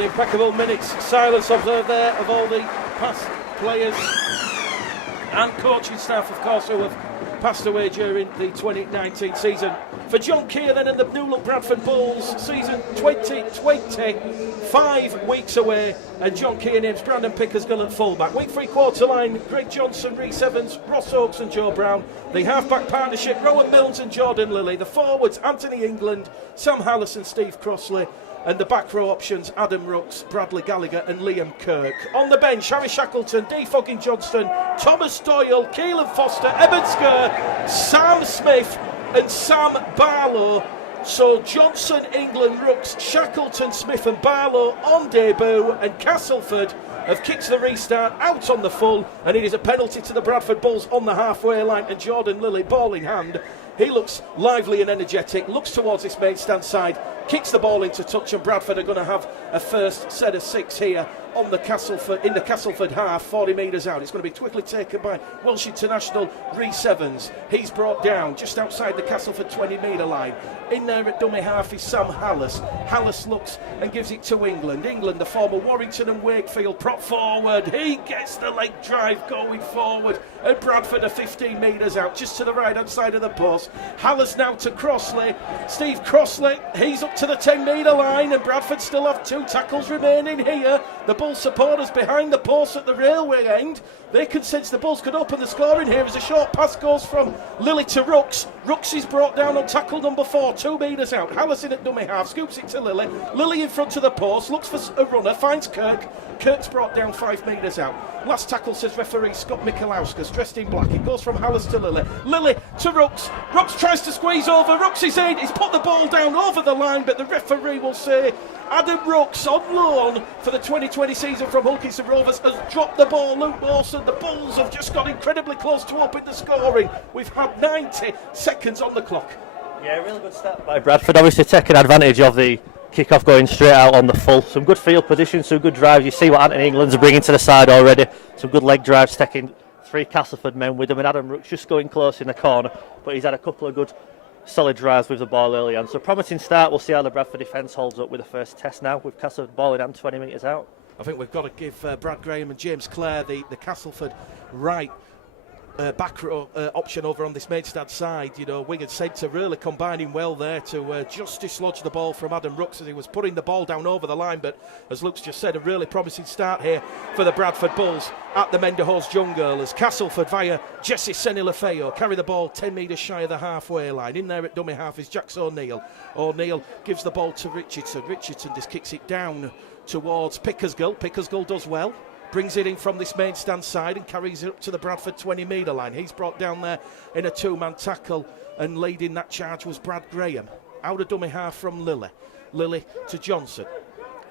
An impeccable minute's silence observed there of all the past players and coaching staff, of course, who have passed away during the 2019 season. For John Keir then and the New Look Bradford Bulls, season 2020, 5 weeks away, and John Keir names Brandon Pickersgill at fullback. Week 3 quarter line, Greg Johnson, Rhys Evans, Ross Oakes and Joe Brown. The half-back partnership, Rowan Milnes and Jordan Lilly. The forwards, Anthony England, Sam Hallis and Steve Crossley. And the back row options, Adam Rooks, Bradley Gallagher and Liam Kirk. On the bench, Harry Shackleton, D. Fogging Johnston, Thomas Doyle, Keelan Foster, Eben Sker, Sam Smith and Sam Barlow. So Johnson, England, Rooks, Shackleton, Smith and Barlow on debut, and Castleford have kicked the restart out on the full, and it is a penalty to the Bradford Bulls on the halfway line, and Jordan Lilly, ball in hand. He looks lively and energetic, looks towards this main stand side, kicks the ball into touch, and Bradford are going to have a first set of 6 here on the Castleford half, 40 metres out. It's going to be quickly taken by Welsh international Rhys Evans. He's brought down just outside the Castleford 20 metre line. In there at dummy half is Sam Hallis. Hallis looks and gives it to England. England, the former Warrington and Wakefield prop forward. He gets the leg drive going forward, and Bradford are 15 metres out, just to the right hand side of the post. Hallis now to Crossley. Steve Crossley, he's up to the 10 metre line, and Bradford still have 2 tackles remaining here. The Bull supporters behind the post at the railway end, they can sense the Bulls could open the scoring here as a short pass goes from Lilly to Rooks. Rooks is brought down on tackle number 4, 2 metres out. Hallison at dummy half, scoops it to Lilly. Lilly in front of the post, looks for a runner, finds Kirk. Kirk's brought down 5 metres out. Last tackle, says referee Scott Michalauskas, dressed in black. It goes from Hallis to Lilly. Lilly to Rooks. Rooks tries to squeeze over. Rooks is in. He's put the ball down over the line, but the referee will say Adam Rooks, on loan for the 2020 season from Hulkinson Rovers, has dropped the ball. Luke Mawson, the Bulls have just got incredibly close to open the scoring. We've had 90 seconds on the clock. Yeah, really good start by Bradford, obviously taking advantage of the kick-off going straight out on the full. Some good field position, some good drives. You see what Anthony England's bringing to the side already. Some good leg drives, taking 3 Castleford men with him, and Adam Rooks just going close in the corner, but he's had a couple of good solid drives with the ball early on. So promising start. We'll see how the Bradford defence holds up with the first test now, with Castleford ball in hand 20 metres out. I think we've got to give Brad Graham and James Clare the Castleford right back row option over on this maidstad side. You know, wing and centre really combining well there to just dislodge the ball from Adam Rooks as he was putting the ball down over the line. But as Luke's just said, a really promising start here for the Bradford Bulls at the Menderhorse Young Girl, as Castleford via Jesse Senilafeo carry the ball 10 metres shy of the halfway line. In there at dummy half is Jax O'Neill. O'Neill gives the ball to Richardson. Richardson just kicks it down towards Pickersgill. Pickersgill does well, brings it in from this main stand side and carries it up to the Bradford 20 metre line. He's brought down there in a 2-man tackle, and leading that charge was Brad Graham. Out of dummy half from Lilly. Lilly to Johnson.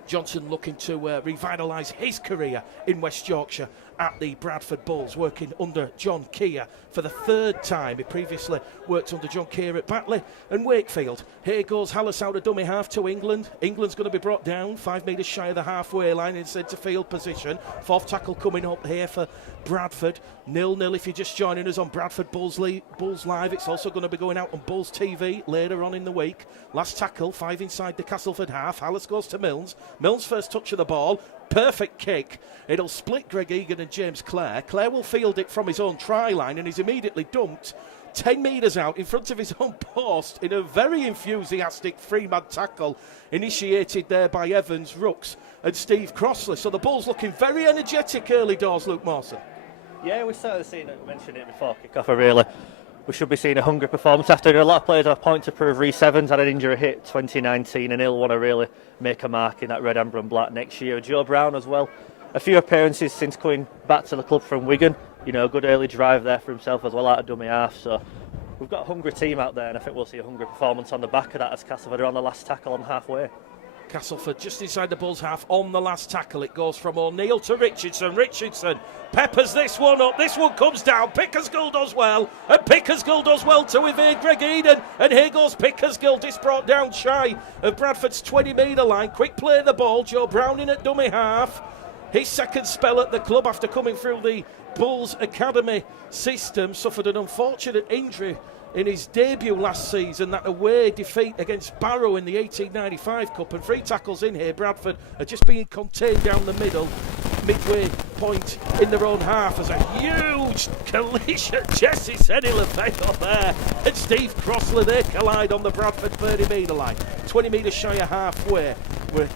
Johnson looking to revitalise his career in West Yorkshire at the Bradford Bulls, working under John Keir for the 3rd time. He previously worked under John Keir at Batley and Wakefield. Here goes Hallis out of dummy half to England. England's going to be brought down 5 metres shy of the halfway line in centre field position. 4th tackle coming up here for Bradford. 0-0 if you're just joining us on Bradford Bulls Live. It's also going to be going out on Bulls TV later on in the week. Last tackle, 5 inside the Castleford half. Hallis goes to Milnes. Milnes first touch of the ball. Perfect kick. It'll split Greg Egan and James Clare. Clare will field it from his own try line, and he's immediately dumped 10 metres out in front of his own post in a very enthusiastic 3-man tackle initiated there by Evans, Rooks and Steve Crossley. So the Bulls looking very energetic early doors, Luke Mawson. Yeah, we've certainly seen it, mentioned it before kick-off, really. We should be seeing a hungry performance after a lot of players have a point to prove. Rhys Evans had an injury hit 2019 and he'll want to really make a mark in that red, amber and black next year. Joe Brown as well. A few appearances since coming back to the club from Wigan. You know, a good early drive there for himself as well out of dummy half. So we've got a hungry team out there, and I think we'll see a hungry performance on the back of that as Castleford are on the last tackle on halfway. Castleford just inside the Bulls half on the last tackle. It goes from O'Neill to Richardson. Richardson peppers this one up. This one comes down. Pickersgill does well. And Pickersgill does well to evade Greg Eden. And here goes Pickersgill, just brought down shy of Bradford's 20 metre line. Quick play the ball. Joe Brown in at dummy half. His second spell at the club after coming through the Bulls Academy system. Suffered an unfortunate injury in his debut last season, that away defeat against Barrow in the 1895 Cup, and 3 tackles in here. Bradford are just being contained down the middle, midway point in their own half. There's a huge collision. Jesse said he'll fail there, and Steve Crossley, they collide on the Bradford 30-metre line, 20 metres shy of halfway. We're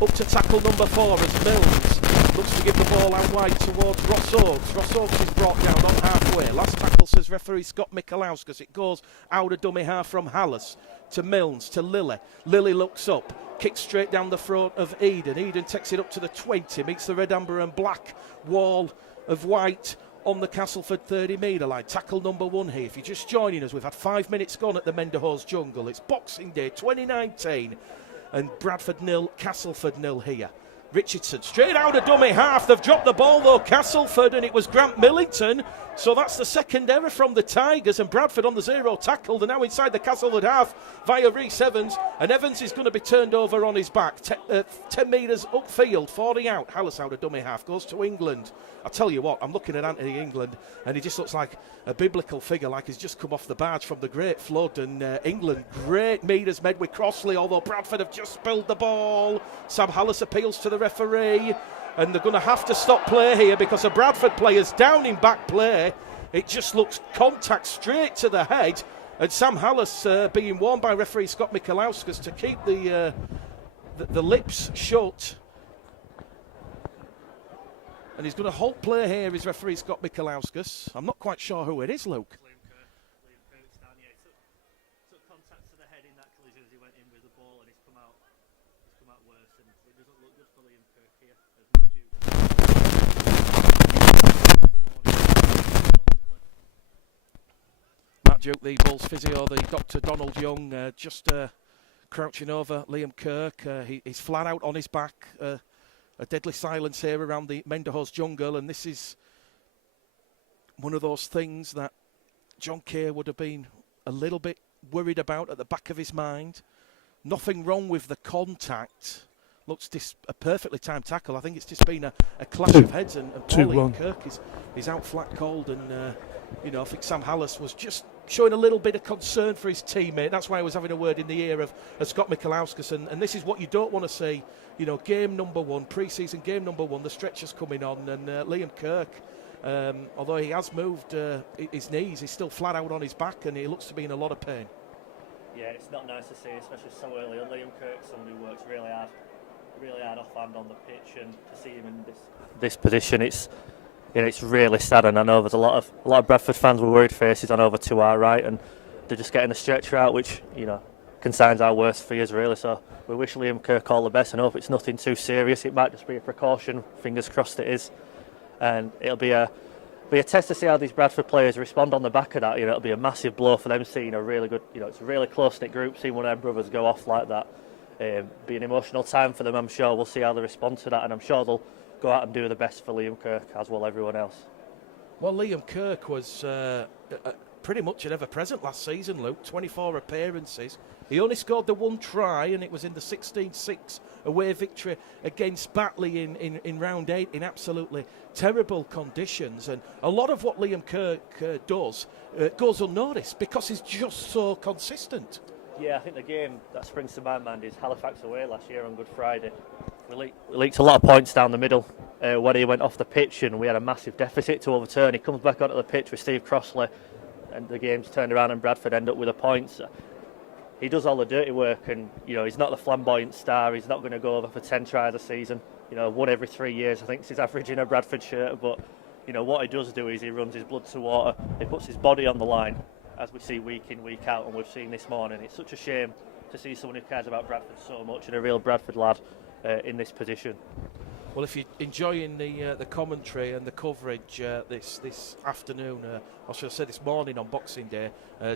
up to tackle number 4 as Mills looks to give the ball out wide towards Ross Oakes. Ross Oakes is brought down on halfway. Last tackle, says referee Scott Michalowskis. It goes out of dummy half from Hallis to Milnes to Lilly. Lilly looks up, kicks straight down the throat of Eden. Eden takes it up to the 20, meets the red, amber and black wall of white on the Castleford 30-metre line. Tackle number 1 here. If you're just joining us, we've had 5 minutes gone at the Menderhose Jungle. It's Boxing Day 2019 and Bradford 0, Castleford 0 here. Richardson straight out of dummy half. They've dropped the ball though, Castleford, and it was Grant Millington. So that's the second error from the Tigers, and Bradford on the 0 tackled. And now inside the Castleford half via Rhys Evans, and Evans is going to be turned over on his back. 10 metres upfield, 40 out. Hallis out of dummy half, goes to England. I tell you what, I'm looking at Anthony England, and he just looks like a biblical figure, like he's just come off the barge from the Great Flood. And England, great metres made with Crossley, although Bradford have just spilled the ball. Sam Hallis appeals to the referee, and they're going to have to stop play here because the Bradford player's down in back play. It just looks contact straight to the head, and Sam Hallis being warned by referee Scott Michalowskis to keep the lips shut. And he's going to halt play here, is referee Scott Michalowskis. I'm not quite sure who it is, Luke. Liam Kirk's down, yeah. He took contact to the head in that collision as he went in with the ball, and he's come out worse, and it doesn't look good for Liam Kirk here as Matt Duke, the Bulls physio, the Dr. Donald Young, just crouching over Liam Kirk. He's flat out on his back. A deadly silence here around the Menderhose Jungle, and this is one of those things that John Keir would have been a little bit worried about at the back of his mind. Nothing wrong with the contact. Looks a perfectly timed tackle. I think it's just been a clash of heads, and Liam Kirk is out flat cold, and I think Sam Hallis was just showing a little bit of concern for his teammate. That's why I was having a word in the ear of Scott Michalowskis, and this is what you don't want to see. Game number 1, pre-season game number 1, the stretcher's coming on, and Liam Kirk, although he has moved his knees, he's still flat out on his back, and he looks to be in a lot of pain. Yeah, it's not nice to see, especially so early on. Liam Kirk, someone who works really hard offhand on the pitch, and to see him in this position, it's really sad. And I know there's a lot of Bradford fans with worried faces on over to our right, and they're just getting a stretcher out, which concerns our worst fears really. So we wish Liam Kirk all the best and hope it's nothing too serious. It might just be a precaution. Fingers crossed it is, and it'll be a test to see how these Bradford players respond on the back of that. It'll be a massive blow for them, seeing a really good, it's a really close-knit group, seeing one of their brothers go off like that. Be an emotional time for them, I'm sure. We'll see how they respond to that, and I'm sure they'll go out and do the best for Liam Kirk, as will everyone else. Well, Liam Kirk was pretty much an ever-present last season, Luke. 24 appearances. He only scored the 1 try, and it was in the 16-6 away victory against Batley in round 8 in absolutely terrible conditions. And a lot of what Liam Kirk does goes unnoticed because he's just so consistent. Yeah, I think the game that springs to my mind is Halifax away last year on Good Friday. We leaked a lot of points down the middle when he went off the pitch, and we had a massive deficit to overturn. He comes back onto the pitch with Steve Crossley, and the game's turned around and Bradford end up with a point. So he does all the dirty work, and he's not the flamboyant star. He's not going to go over for 10 tries a season. 1 every 3 years, I think, is his average in a Bradford shirt. But what he does do is he runs his blood to water. He puts his body on the line, as we see week in, week out, and we've seen this morning. It's such a shame to see someone who cares about Bradford so much, and a real Bradford lad in this position. Well, if you're enjoying the commentary and the coverage this afternoon, or should I say this morning on Boxing Day,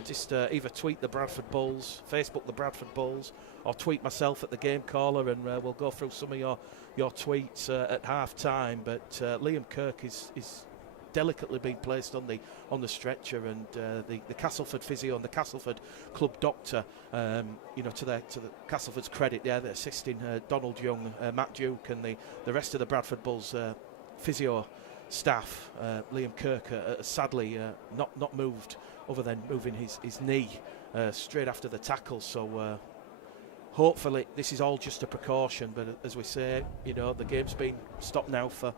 just either tweet the Bradford Bulls, Facebook the Bradford Bulls, or tweet myself at the Game Caller, and we'll go through some of your tweets at half time. But Liam Kirk is delicately being placed on the stretcher, and the Castleford physio and the Castleford club doctor, to the Castleford's credit, they're assisting Donald Young, Matt Duke, and the rest of the Bradford Bulls physio staff. Liam Kirk sadly not moved, other than moving his knee straight after the tackle. So hopefully this is all just a precaution. But as we say, the game's been stopped now for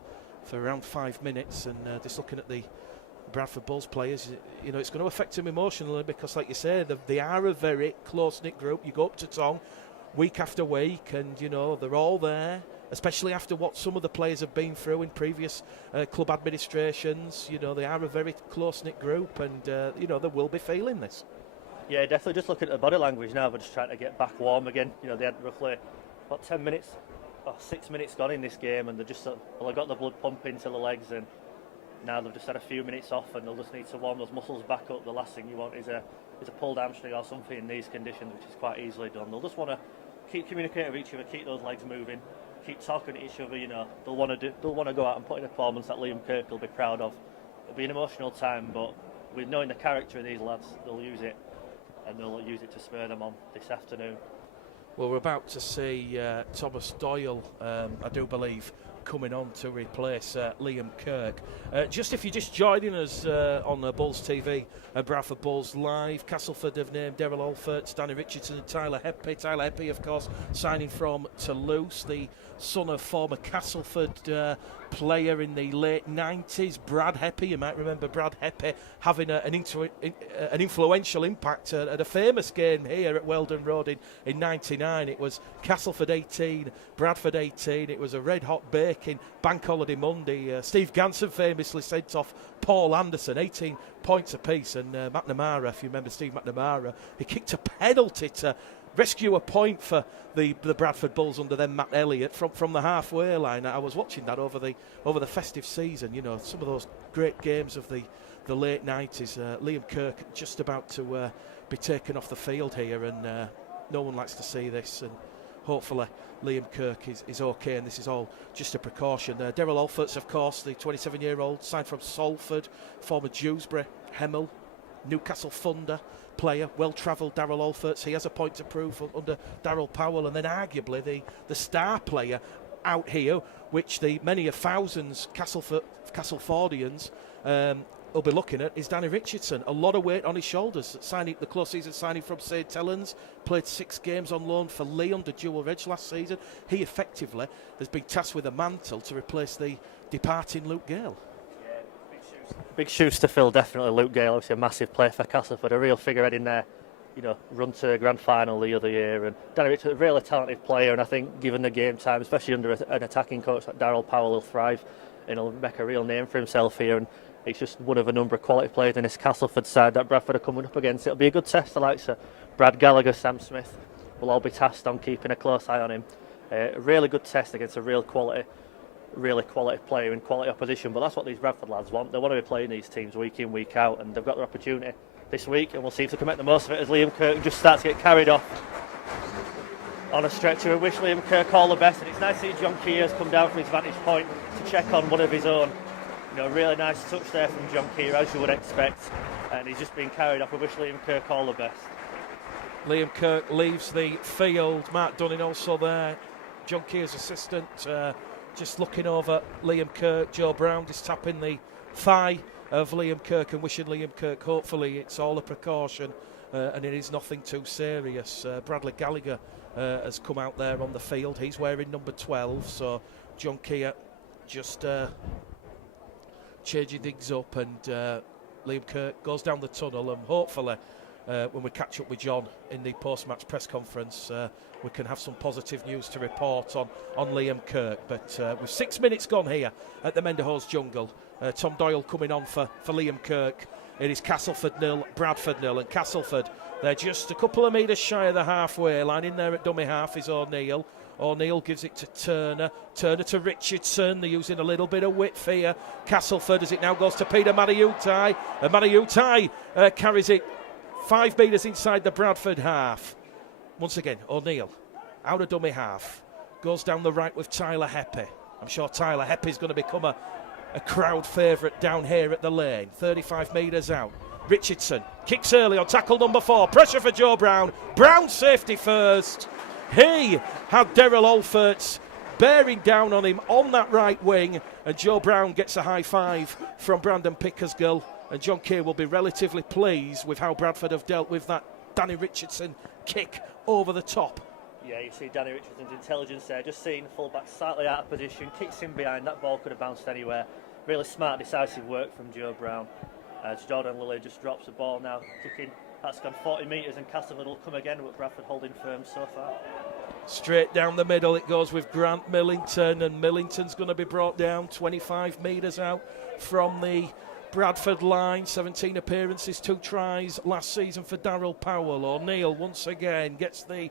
around 5 minutes, and just looking at the Bradford Bulls players, it's going to affect them emotionally, because, like you say, they are a very close-knit group. You go up to Tong week after week, and they're all there, especially after what some of the players have been through in previous club administrations. They are a very close-knit group, and they will be feeling this. Yeah, definitely. Just looking at the body language now, we're just trying to get back warm again. They had roughly about 10 minutes or 6 minutes gone in this game, and they just they got the blood pumping to the legs, and now they've just had a few minutes off, and they'll just need to warm those muscles back up. The last thing you want is a pulled hamstring or something in these conditions, which is quite easily done. They'll just want to keep communicating with each other, keep those legs moving, keep talking to each other. They'll want to go out and put in a performance that Liam Kirk will be proud of. It'll be an emotional time, but with knowing the character of these lads, they'll use it, and they'll use it to spur them on this afternoon. Well, we're about to see Thomas Doyle, I do believe, coming on to replace Liam Kirk. Just if you're just joining us on Bulls TV, Bradford Bulls Live, Castleford have named Daryl Alford, Danny Richardson and Tyler Heppy. Tyler Heppy, of course, signing from Toulouse, the son of former Castleford player in the late 90s, Brad Heppy. You might remember Brad Heppy having an influential impact at a famous game here at Weldon Road in 99. It was Castleford 18, Bradford 18. It was a red-hot baking bank holiday Monday. Steve Ganson famously sent off Paul Anderson, 18 points apiece, and McNamara, if you remember Steve McNamara, he kicked a penalty to rescue a point for the Bradford Bulls under them Matt Elliott from the halfway line. I was watching that over the festive season. Some of those great games of the late 90s. Liam Kirk just about to be taken off the field here, and no one likes to see this. And hopefully Liam Kirk is okay, and this is all just a precaution. Daryl Alfords, of course, the 27-year-old, signed from Salford, former Dewsbury, Hemel, Newcastle Thunder player, well-travelled Daryl Alfords. He has a point to prove under Darryl Powell, and then arguably the star player out here, which the many of thousands Castlefordians will be looking at, is Danny Richardson. A lot of weight on his shoulders. The close season signing from St Helens, played 6 games on loan for Lee under dual reg last season. He effectively has been tasked with a mantle to replace the departing Luke Gale. Big shoes to fill, definitely. Luke Gale, obviously a massive player for Castleford, a real figurehead in there. Run to a grand final the other year, and Danny Richardson, a really talented player, and I think given the game time, especially under an attacking coach like Darryl Powell, will thrive and he'll make a real name for himself here. And he's just one of a number of quality players in this Castleford side that Bradford are coming up against. It'll be a good test. The likes of Brad Gallagher, Sam Smith will all be tasked on keeping a close eye on him. A really good test against a really quality player in quality opposition, but that's what these Bradford lads want. They want to be playing these teams week in, week out, and they've got their opportunity this week, and we'll see if they can make the most of it as Liam Kirk just starts to get carried off on a stretcher. And wish Liam Kirk all the best, and it's nice to see John Keir has come down from his vantage point to check on one of his own. Really nice touch there from John Keir, as you would expect, and he's just been carried off. We wish Liam Kirk all the best. Liam Kirk leaves the field. Mark Dunning also there, John Keir's assistant, just looking over Liam Kirk. Joe Brown just tapping the thigh of Liam Kirk and wishing Liam Kirk, hopefully it's all a precaution and it is nothing too serious. Bradley Gallagher has come out there on the field. He's wearing number 12, so John Keir just changing things up, and Liam Kirk goes down the tunnel, and hopefully when we catch up with John in the post-match press conference, we can have some positive news to report on Liam Kirk. But with 6 minutes gone here at the Menderhose Jungle, Tom Doyle coming on for Liam Kirk. It is Castleford 0, Bradford 0, and Castleford, they're just a couple of metres shy of the halfway line. In there at dummy half is O'Neill. O'Neill gives it to Turner. Turner to Richardson. They're using a little bit of width here. Castleford, as it now goes to Peter Mariutai. And Mariutai carries it 5 metres inside the Bradford half. Once again, O'Neill out of dummy half. Goes down the right with Tyler Heppy. I'm sure Tyler Heppy's going to become a crowd favourite down here at the lane. 35 metres out. Richardson kicks early on tackle number 4. Pressure for Joe Brown. Brown safety first. He had Daryl Alfords bearing down on him on that right wing, and Joe Brown gets a high five from Brandon Pickersgill, and John Keir will be relatively pleased with how Bradford have dealt with that Danny Richardson kick over the top. Yeah, you see Danny Richardson's intelligence there, just seeing the full-back slightly out of position, kicks in behind, that ball could have bounced anywhere. Really smart, decisive work from Joe Brown. Jordan Lilly just drops the ball now, kicking. That's gone 40 metres, and Castleford will come again, but Bradford holding firm so far. Straight down the middle it goes with Grant Millington, and Millington's going to be brought down 25 metres out from the Bradford line. 17 appearances, 2 tries last season for Darryl Powell. O'Neill once again gets the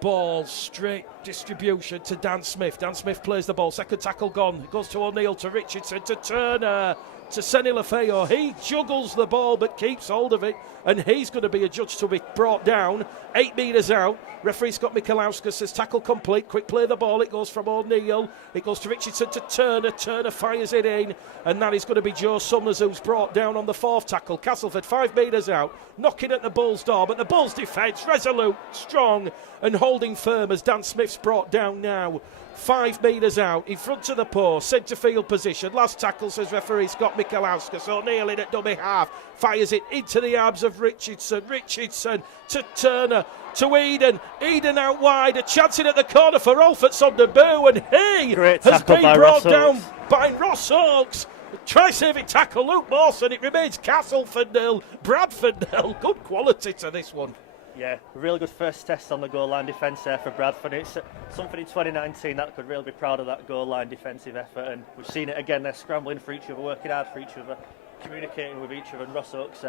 ball, straight distribution to Dan Smith. Dan Smith plays the ball, second tackle gone. It goes to O'Neill, to Richardson, to Turner, to Seni Lafayette. He juggles the ball but keeps hold of it, and he's going to be adjudged to be brought down 8 metres out. Referee Scott Michalowska says tackle complete. Quick play the ball. It goes from O'Neill. It goes to Richardson, to Turner. Turner fires it in, and that is going to be Joe Summers, who's brought down on the 4th tackle. Castleford 5 metres out, knocking at the Bulls' door, but the Bulls' defence resolute, strong, and holding firm as Dan Smith's brought down now 5 metres out in front of the post, centre field position. Last tackle, says referee Scott Michalowska. So O'Neill in at dummy half, fires it into the arms of Richardson. Richardson to Turner, to Eden out wide, a chance in at the corner for Alfred's on the boo, and he has been brought down by Ross Oakes. Try-saving tackle, Luke Mawson. It remains Castleford 0, Bradford 0. Good quality to this one. Yeah, a really good first test on the goal line defence there for Bradford. It's something in 2019 that could really be proud of, that goal line defensive effort, and we've seen it again. They're scrambling for each other, working hard for each other, communicating with each other, and Ross Oakes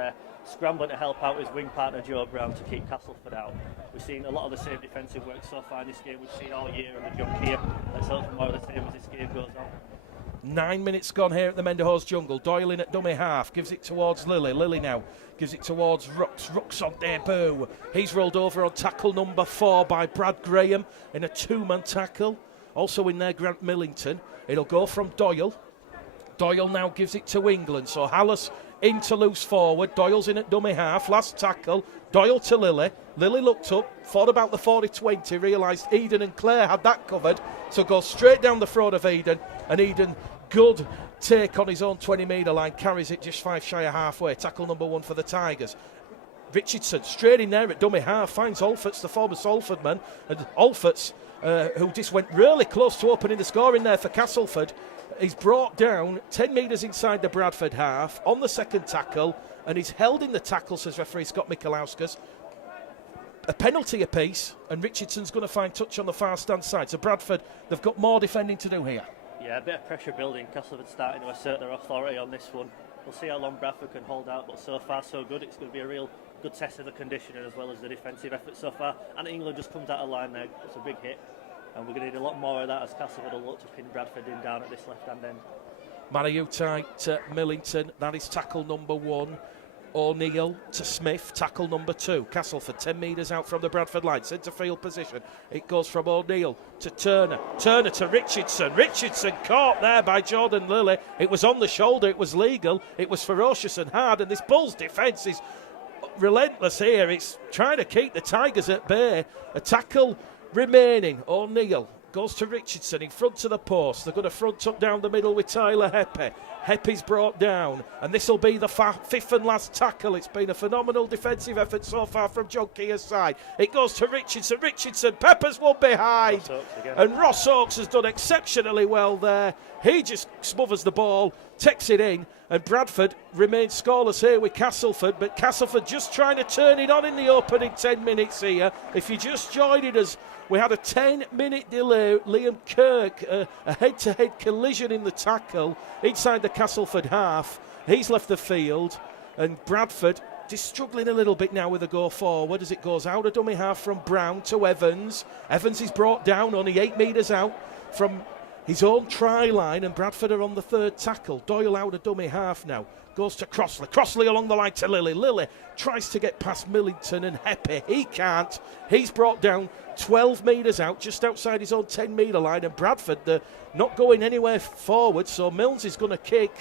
scrambling to help out his wing partner Joe Brown to keep Castleford out. We've seen a lot of the same defensive work so far in this game. We've seen all year under John Keir. Let's hope for more of the same as this game goes on. 9 minutes gone here at the Menderhose Jungle. Doyle in at dummy half, gives it towards Lilly. Lilly now gives it towards Rooks. Rooks on debut. He's rolled over on tackle number 4 by Brad Graham in a 2-man tackle. Also in there, Grant Millington. It'll go from Doyle. Doyle now gives it to England. So Hallis into loose forward. Doyle's in at dummy half. Last tackle. Doyle to Lilly. Lilly looked up, thought about the 40-20, realised Eden and Clare had that covered. So goes straight down the throat of Eden, and Eden, good take on his own 20-metre line, carries it just 5 shy of halfway. Tackle number 1 for the Tigers. Richardson straight in there at dummy half, finds Alforts, the former Salford man, and Alforts, who just went really close to opening the score in there for Castleford, he's brought down 10 metres inside the Bradford half on the second tackle, and he's held in the tackle, says referee Scott Michalowska. A penalty apiece, and Richardson's going to find touch on the far stand side. So Bradford, they've got more defending to do here. Yeah, a bit of pressure building. Castleford starting to assert their authority on this one. We'll see how long Bradford can hold out, but so far so good. It's going to be a real good test of the conditioning as well as the defensive effort so far. And England just comes out of line there. It's a big hit, and we're going to need a lot more of that as Castleford will look to pin Bradford in down at this left-hand end. Mariutai to Millington. That is tackle number 1. O'Neill to Smith, tackle number 2. Castleford 10 metres out from the Bradford line, centre field position. It goes from O'Neill to Turner. Turner to Richardson. Richardson caught there by Jordan Lilly. It was on the shoulder, it was legal, it was ferocious and hard, and this Bulls defence is relentless here. It's trying to keep the Tigers at bay. A tackle remaining. O'Neill goes to Richardson in front of the post. They're going to front up down the middle with Tyler Heppy. Heppy's brought down, and this will be the 5th and last tackle. It's been a phenomenal defensive effort so far from John Keir's side. It goes to Richardson. Richardson, Peppers one behind, and Ross Oakes has done exceptionally well there. He just smothers the ball, takes it in, and Bradford remains scoreless here with Castleford, but Castleford just trying to turn it on in the opening 10 minutes here. If you just joined us, we had a 10-minute delay. Liam Kirk, a head-to-head collision in the tackle inside the Castleford half. He's left the field, and Bradford just struggling a little bit now with a go forward as it goes out of dummy half from Brown to Evans. Evans is brought down only 8 metres out from his own try line, and Bradford are on the 3rd tackle. Doyle out of dummy half now. Goes to Crossley. Crossley along the line to Lilly. Lilly tries to get past Millington and Heppy. He can't. He's brought down 12 metres out, just outside his own 10-metre line, and Bradford, they're not going anywhere forward, so Milnes is going to kick.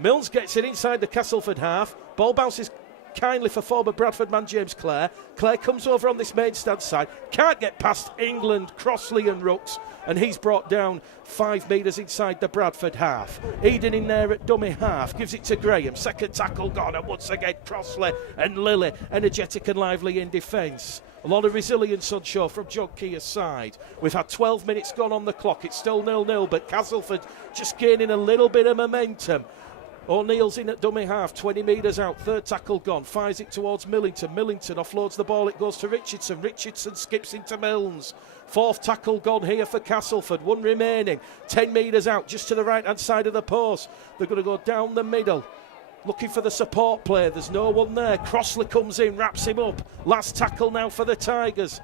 Milnes gets it inside the Castleford half. Ball bounces kindly for former Bradford man James Clare. Clare comes over on this main stand side, can't get past England, Crossley and Rooks, and he's brought down 5 metres inside the Bradford half. Eden in there at dummy half, gives it to Graham, second tackle gone, and once again Crossley and Lilly energetic and lively in defence. A lot of resilience on show from John Keir's side. We've had 12 minutes gone on the clock, it's still 0-0, but Castleford just gaining a little bit of momentum. O'Neill's in at dummy half, 20 metres out, third tackle gone, fires it towards Millington. Millington offloads the ball, it goes to Richardson. Richardson skips into Milnes. Fourth tackle gone here for Castleford, 1 remaining, 10 metres out, just to the right hand side of the post. They're going to go down the middle, looking for the support player, there's no one there. Crossley comes in, wraps him up. Last tackle now for the Tigers.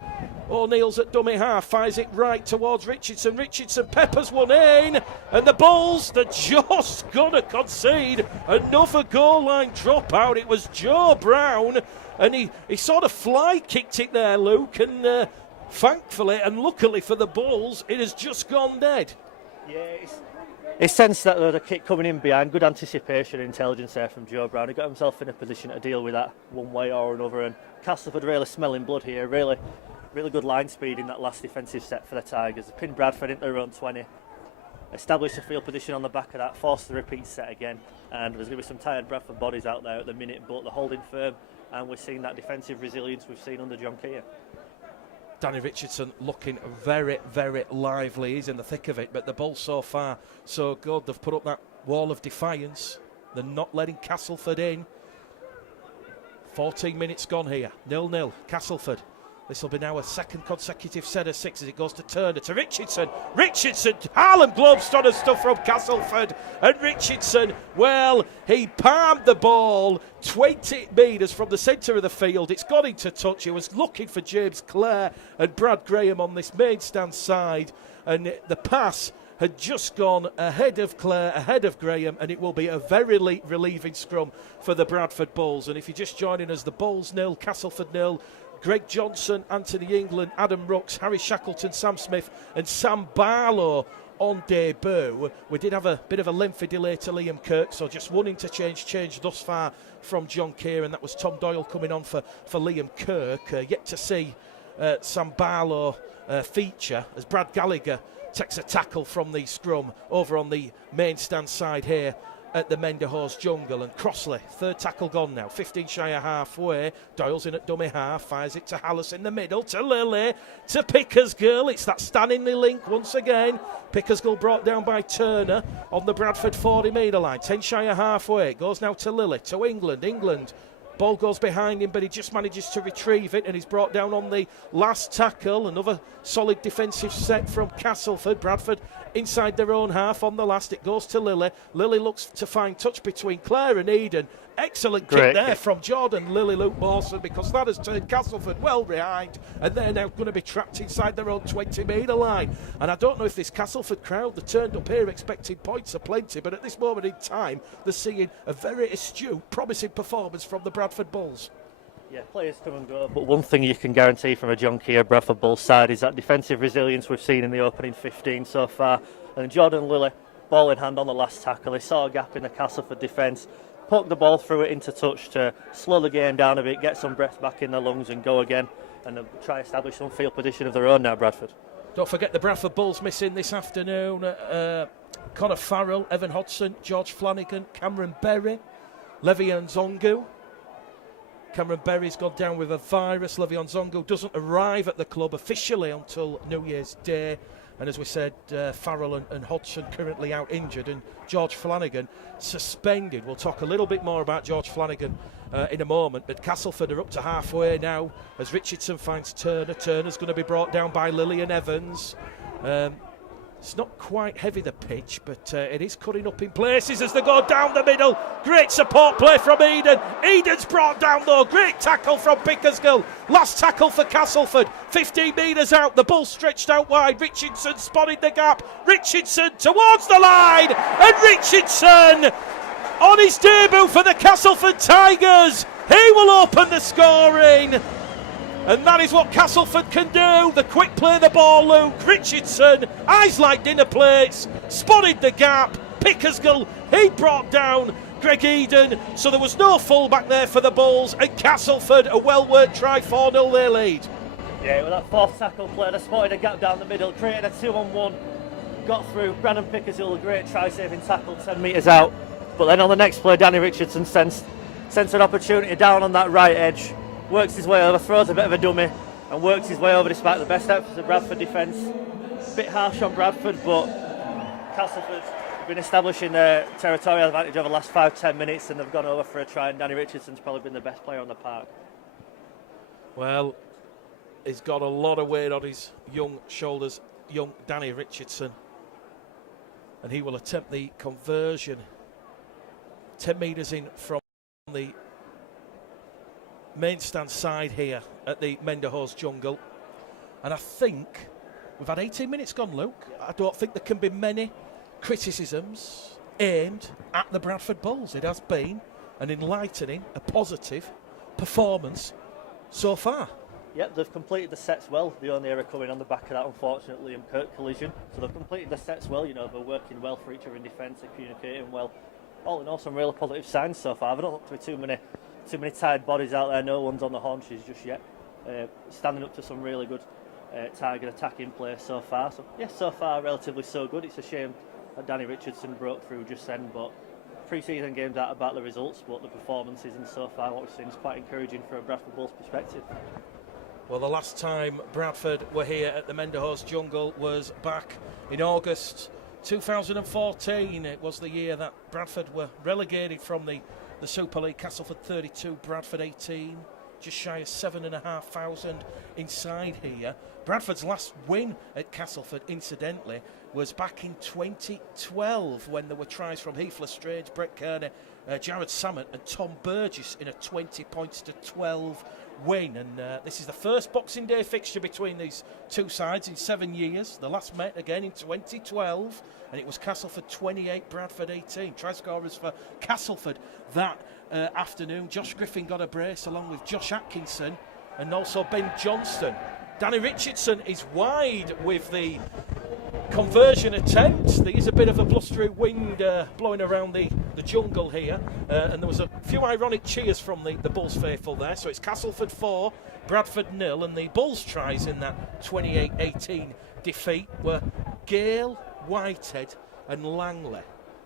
O'Neill's at dummy half, fires it right towards Richardson. Richardson peppers one in, and the Bulls, they're just going to concede another goal line dropout. It was Joe Brown, and he sort of fly kicked it there, Luke, and thankfully and luckily for the Bulls, it has just gone dead. Yeah, it's sensed that there was a kick coming in behind. Good anticipation and intelligence there from Joe Brown. He got himself in a position to deal with that one way or another, and Castleford really smelling blood here. Really good line speed in that last defensive set for the Tigers. They pinned Bradford into their own 20, established a field position on the back of that, forced the repeat set again, and there's going to be some tired Bradford bodies out there at the minute, but they're holding firm, and we're seeing that defensive resilience we've seen under John Keir. Danny Richardson looking very, very lively. He's in the thick of it, but the Bulls so far so good. They've put up that wall of defiance. They're not letting Castleford in. 14 minutes gone here, 0-0, Castleford. This will be now a second consecutive set of 6 as it goes to Turner, to Richardson. Richardson, Harlem Globetrotter stuff from Castleford. And Richardson, well, he palmed the ball 20 metres from the centre of the field. It's got into touch. He was looking for James Clare and Brad Graham on this main stand side. And the pass had just gone ahead of Clare, ahead of Graham, and it will be a very relieving scrum for the Bradford Bulls. And if you're just joining us, the Bulls 0, Castleford 0. Greg Johnson, Anthony England, Adam Rooks, Harry Shackleton, Sam Smith and Sam Barlow on debut. We did have a bit of a lengthy delay to Liam Kirk, so just one interchange change thus far from John Keir, and that was Tom Doyle coming on for Liam Kirk. Yet to see Sam Barlow feature as Brad Gallagher takes a tackle from the scrum over on the main stand side here at the Menderhorse Jungle. And Crossley, third tackle gone now, 15 shy of halfway. Doyle's in at dummy half, fires it to Hallis in the middle, to Lilly, to Pickersgill. It's that Stanley link once again. Pickersgill brought down by Turner on the Bradford 40-metre line, 10 shy of halfway. It goes now to Lilly, to England. Ball goes behind him, but he just manages to retrieve it, and he's brought down on the last tackle. Another solid defensive set from Castleford. Bradford inside their own half on the last. It goes to Lilly. Lilly looks to find touch between Clare and Eden. Excellent kick there from Jordan Lilly, Luke Mawson, because that has turned Castleford well behind, and they're now going to be trapped inside their own 20-metre line. And I don't know if this Castleford crowd, they turned up here expecting points aplenty, but at this moment in time, they're seeing a very astute, promising performance from the Bradford Bulls. Yeah, players come and go, but one thing you can guarantee from a John Keir Bradford Bulls side is that defensive resilience we've seen in the opening 15 so far. And Jordan Lilly, ball in hand on the last tackle, he saw a gap in the Castleford defence, poked the ball through it into touch to slow the game down a bit, get some breath back in their lungs and go again, and try to establish some field position of their own now, Bradford. Don't forget the Bradford Bulls missing this afternoon. Connor Farrell, Evan Hodson, George Flanagan, Cameron Berry, Le'Veon Zongu. Cameron Berry's gone down with a virus. Le'Veon Zongu doesn't arrive at the club officially until New Year's Day. And as we said, Farrell and Hodgson currently out injured, and George Flanagan suspended. We'll talk a little bit more about George Flanagan in a moment, but Castleford are up to halfway now as Richardson finds Turner. Turner's going to be brought down by Lillian Evans. It's not quite heavy, the pitch, but it is cutting up in places as they go down the middle. Great support play from Eden. Eden's brought down though. Great tackle from Pickersgill. Last tackle for Castleford. 15 metres out. The ball stretched out wide. Richardson spotted the gap. Richardson towards the line. And Richardson on his debut for the Castleford Tigers. He will open the scoring. And that is what Castleford can do. The quick play the ball, Luke. Richardson, eyes like dinner plates, spotted the gap. Pickersgill, he brought down Greg Eden, so there was no full-back there for the Bulls, and Castleford, a well-worked try, 4-0 their lead. Yeah, with that fourth tackle play, they spotted a gap down the middle, created a 2-on-1, got through. Brandon Pickersgill, a great try-saving tackle, 10 metres out. But then on the next play, Danny Richardson sensed an opportunity down on that right edge, works his way over, throws a bit of a dummy, and works his way over despite the best efforts of Bradford defence. A bit harsh on Bradford, but Castleford have been establishing their territorial advantage over the last 5-10 minutes, and they've gone over for a try, and Danny Richardson's probably been the best player on the park. Well, he's got a lot of weight on his young shoulders, young Danny Richardson, and he will attempt the conversion. 10 metres in from the main stand side here at the Menderhorst Jungle. And I think we've had 18 minutes gone, Luke. I don't think there can be many criticisms aimed at the Bradford Bulls. It has been an enlightening, a positive performance so far. Yep, they've completed the sets well. The only error coming on the back of that, unfortunately, in collision. So they've completed the sets well, they're working well for each other in defence, they're communicating well. All in all, some really positive signs so far. I don't look to be too many tired bodies out there. No one's on the haunches just yet. Standing up to some really good target attacking play so far. So yes, so far relatively so good. It's a shame that Danny Richardson broke through just then, but pre-season games aren't about the results, but the performances, and so far what we've seen is quite encouraging from a Bradford Bulls perspective. Well, the last time Bradford were here at the Menderhorst Jungle was back in August 2014. It was the year that Bradford were relegated from the Super League. Castleford 32, Bradford 18, just shy of 7,500 inside here. Bradford's last win at Castleford, incidentally, was back in 2012 when there were tries from Heath Lestrange, Brett Kearney, Jared Sammett and Tom Burgess in a 20-12 win. And this is the first Boxing Day fixture between these two sides in 7 years. The last met again in 2012, and it was Castleford 28, Bradford 18. Try scorers for Castleford that afternoon. Josh Griffin got a brace along with Josh Atkinson and also Ben Johnston. Danny Richardson is wide with the conversion attempt. There is a bit of a blustery wind blowing around the jungle here, and there was a few ironic cheers from the Bulls faithful there. So it's Castleford 4, Bradford 0, and the Bulls tries in that 28-18 defeat were Gale, Whitehead and Langley.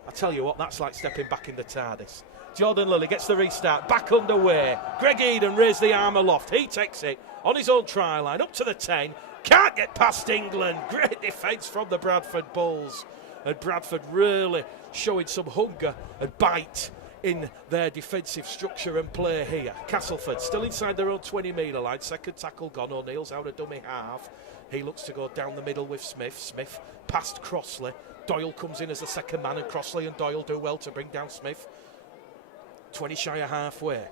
I tell you what, that's like stepping back in the TARDIS. Jordan Lilly gets the restart, back underway. Greg Eden raised the arm aloft. He takes it on his own try line, up to the 10. Can't get past England. Great defence from the Bradford Bulls. And Bradford really showing some hunger and bite in their defensive structure and play here. Castleford still inside their own 20-metre line. Second tackle gone. O'Neill's out of dummy half. He looks to go down the middle with Smith. Smith past Crossley. Doyle comes in as the second man, and Crossley and Doyle do well to bring down Smith. 20 shy of halfway.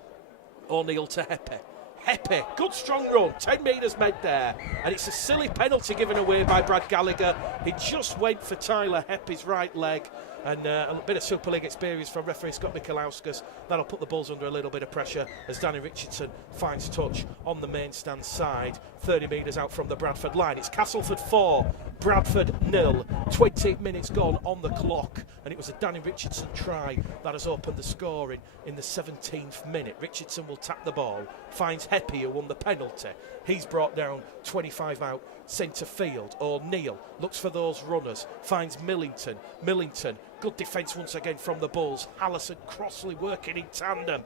O'Neill to Heppe. Heppe, good strong run, 10 metres made there, and it's a silly penalty given away by Brad Gallagher. He just went for Tyler Heppe's right leg, and a bit of Super League experience from referee Scott Mikalauskas. That'll put the Bulls under a little bit of pressure as Danny Richardson finds touch on the main stand side, 30 metres out from the Bradford line. It's Castleford 4, Bradford 0, 20 minutes gone on the clock, and it was a Danny Richardson try that has opened the scoring in the 17th minute. Richardson will tap the ball, finds Heppe, who won the penalty. He's brought down 25 out centre field. O'Neill looks for those runners, finds Millington. Millington, good defence once again from the Bulls. Allison Crossley working in tandem.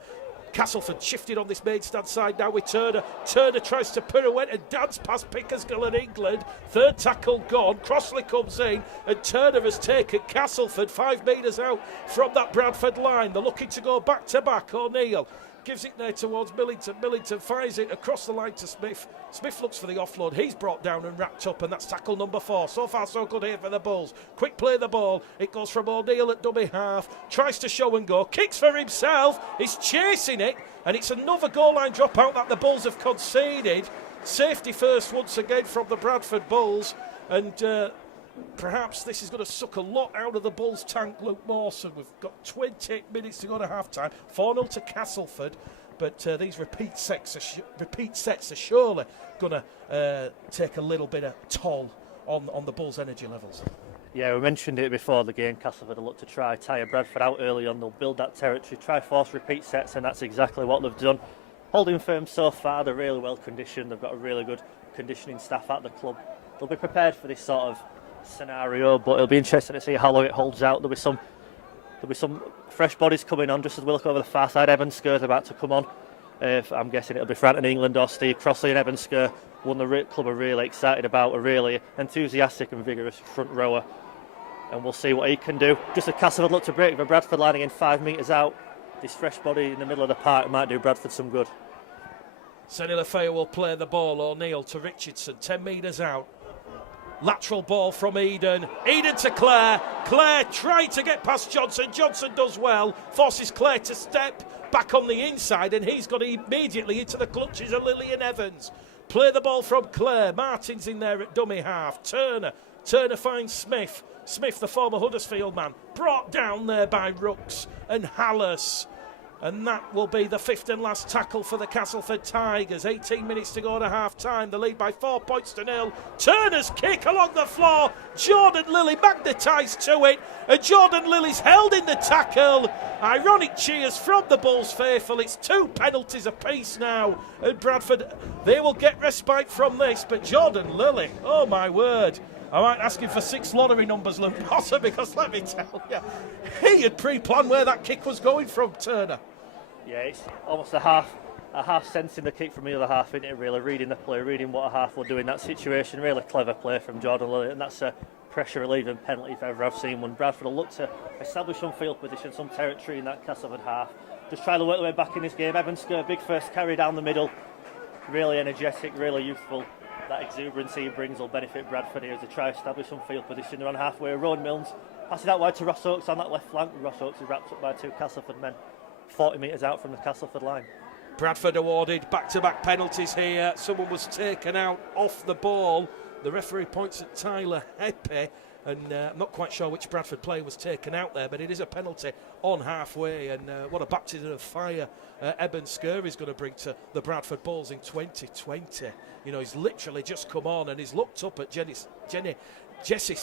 Castleford shifted on this main stand side now with Turner. Turner tries to pirouette and dance past Pickersgill and England. Third tackle gone. Crossley comes in and Turner has taken Castleford 5 metres out from that Bradford line. They're looking to go back to back. O'Neill gives it there towards Millington. Millington fires it across the line to Smith. Smith looks for the offload. He's brought down and wrapped up, and that's tackle number 4. So far, so good here for the Bulls. Quick play the ball. It goes from O'Neill at dummy half. Tries to show and go. Kicks for himself. He's chasing it, and it's another goal line dropout that the Bulls have conceded. Safety first once again from the Bradford Bulls, and perhaps this is going to suck a lot out of the Bulls' tank, Luke Mawson. We've got 20 minutes to go to half-time. 4-0 to Castleford, but these repeat sets are surely going to take a little bit of toll on the Bulls' energy levels. Yeah, we mentioned it before the game. Castleford will look to try tire Bradford out early on. They'll build that territory, try force repeat sets, and that's exactly what they've done. Holding firm so far, they're really well conditioned. They've got a really good conditioning staff at the club. They'll be prepared for this sort of scenario, but it'll be interesting to see how long it holds out. There'll be some fresh bodies coming on just as we look over the far side. Evan Sker's about to come on. I'm guessing it'll be Franton England or Steve Crossley, and Evan Sker, one the club are really excited about, a really enthusiastic and vigorous front rower. And we'll see what he can do. Just as Castleford look to break for Bradford lining in 5 metres out. This fresh body in the middle of the park might do Bradford some good. Sonny Lefebvre will play the ball. O'Neill to Richardson, 10 metres out. Lateral ball from Eden. Eden to Clare. Clare trying to get past Johnson. Johnson does well. Forces Clare to step back on the inside, and he's got immediately into the clutches of Lillian Evans. Play the ball from Clare. Martin's in there at dummy half. Turner finds Smith. Smith, the former Huddersfield man, brought down there by Rooks and Hallis. And that will be the fifth and last tackle for the Castleford Tigers. 18 minutes to go to half-time. The lead by 4 points to 0. Turner's kick along the floor. Jordan Lilly magnetised to it. And Jordan Lilly's held in the tackle. Ironic cheers from the Bulls faithful. It's 2 penalties apiece now. And Bradford, they will get respite from this. But Jordan Lilly, oh my word. I might ask him for 6 lottery numbers, Luke Potter, because let me tell you, he had pre-planned where that kick was going from, Turner. Yeah, it's almost a half sense in the kick from the other half, isn't it, really? Reading the play, reading what a half will do in that situation. Really clever play from Jordan Lilly, and that's a pressure-relieving penalty if ever I've seen one. Bradford will look to establish some field position, some territory in that Castleford half. Just try to work their way back in this game. Evan Sker, big first carry down the middle. Really energetic, really youthful. That exuberancy he brings will benefit Bradford here as they try to establish some field position. They're on halfway. Rowan Milnes passes out wide to Ross Oakes on that left flank. Ross Oakes is wrapped up by 2 Castleford men, 40 metres out from the Castleford line. Bradford awarded back-to-back penalties here. Someone was taken out off the ball. The referee points at Tyler Heppe, and I'm not quite sure which Bradford player was taken out there, but it is a penalty on halfway, and what a baptism of fire Eben Sker is going to bring to the Bradford Bulls in 2020. You know, he's literally just come on and he's looked up at Jesse